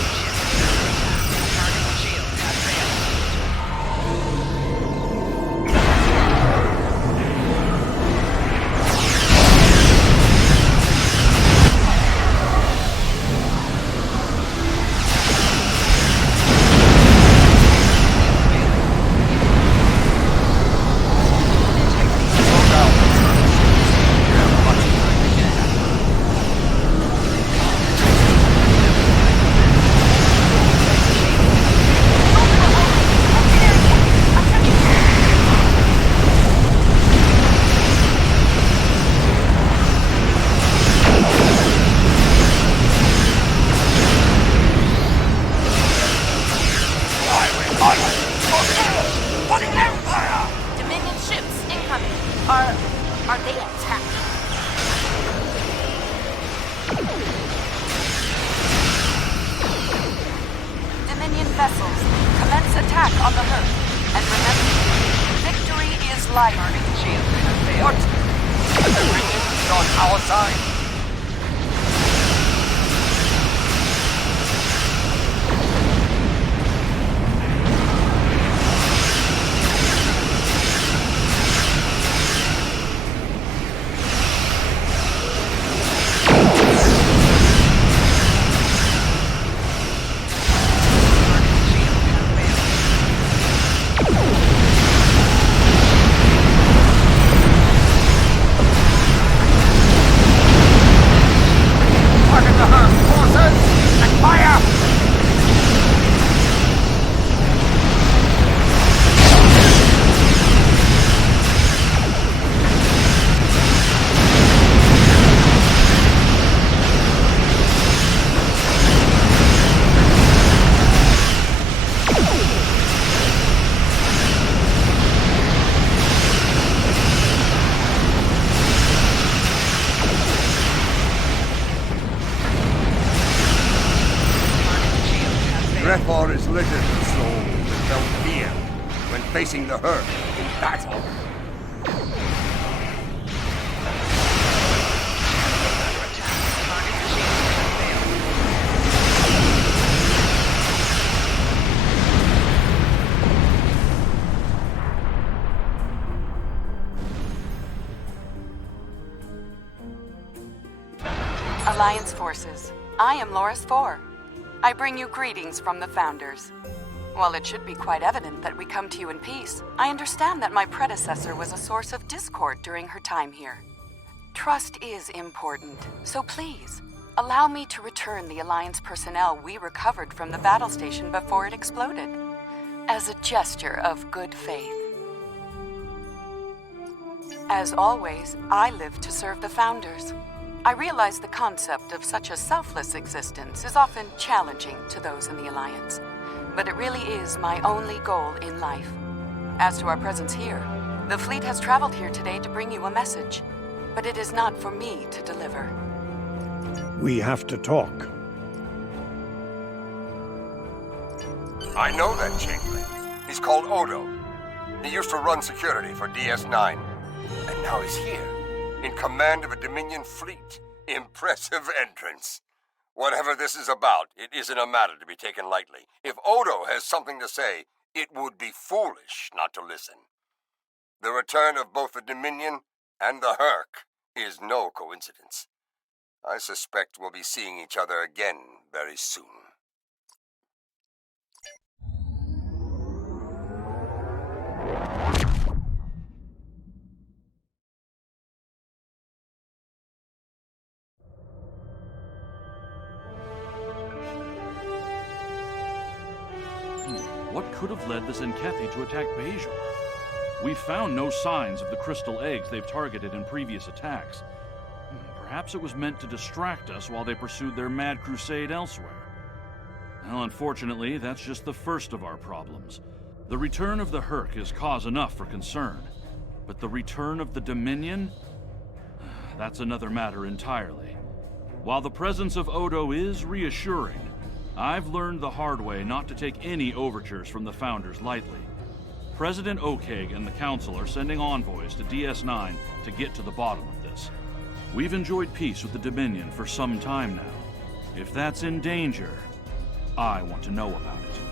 Dominion ships incoming. Are they attacking? Dominion vessels, commence attack on the Herc. And remember, victory is life. What? The Dominion is on our side? Grethor is littered with souls that felt fear when facing the Herc in battle. Alliance forces, I am Loris 4. I bring you greetings from the Founders. While it should be quite evident that we come to you in peace, I understand that my predecessor was a source of discord during her time here. Trust is important, so please, allow me to return the Alliance personnel we recovered from the battle station before it exploded, as a gesture of good faith. As always, I live to serve the Founders. I realize the concept of such a selfless existence is often challenging to those in the Alliance, but it really is my only goal in life. As to our presence here, the fleet has traveled here today to bring you a message, but it is not for me to deliver. We have to talk. I know that Chamberlain. He's called Odo. He used to run security for DS9. And now he's here, in command of a Dominion fleet. Impressive entrance. Whatever this is about, it isn't a matter to be taken lightly. If Odo has something to say, it would be foolish not to listen. The return of both the Dominion and the Herc is no coincidence. I suspect we'll be seeing each other again very soon. What could have led the Zenkethi to attack Bejor? We've found no signs of the crystal eggs they've targeted in previous attacks. Perhaps it was meant to distract us while they pursued their mad crusade elsewhere. Well, unfortunately, that's just the first of our problems. The return of the Herc is cause enough for concern. But the return of the Dominion? That's another matter entirely. While the presence of Odo is reassuring, I've learned the hard way not to take any overtures from the Founders lightly. President Okeg and the Council are sending envoys to DS9 to get to the bottom of this. We've enjoyed peace with the Dominion for some time now. If that's in danger, I want to know about it.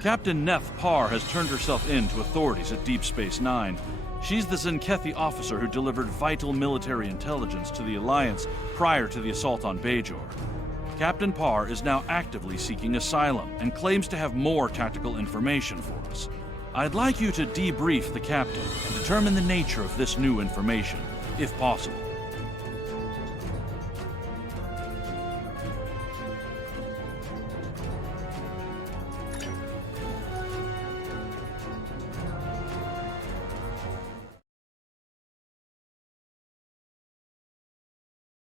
Captain Neff Parr has turned herself in to authorities at Deep Space Nine. She's the Zenkethi officer who delivered vital military intelligence to the Alliance prior to the assault on Bajor. Captain Parr is now actively seeking asylum and claims to have more tactical information for us. I'd like you to debrief the captain and determine the nature of this new information, if possible.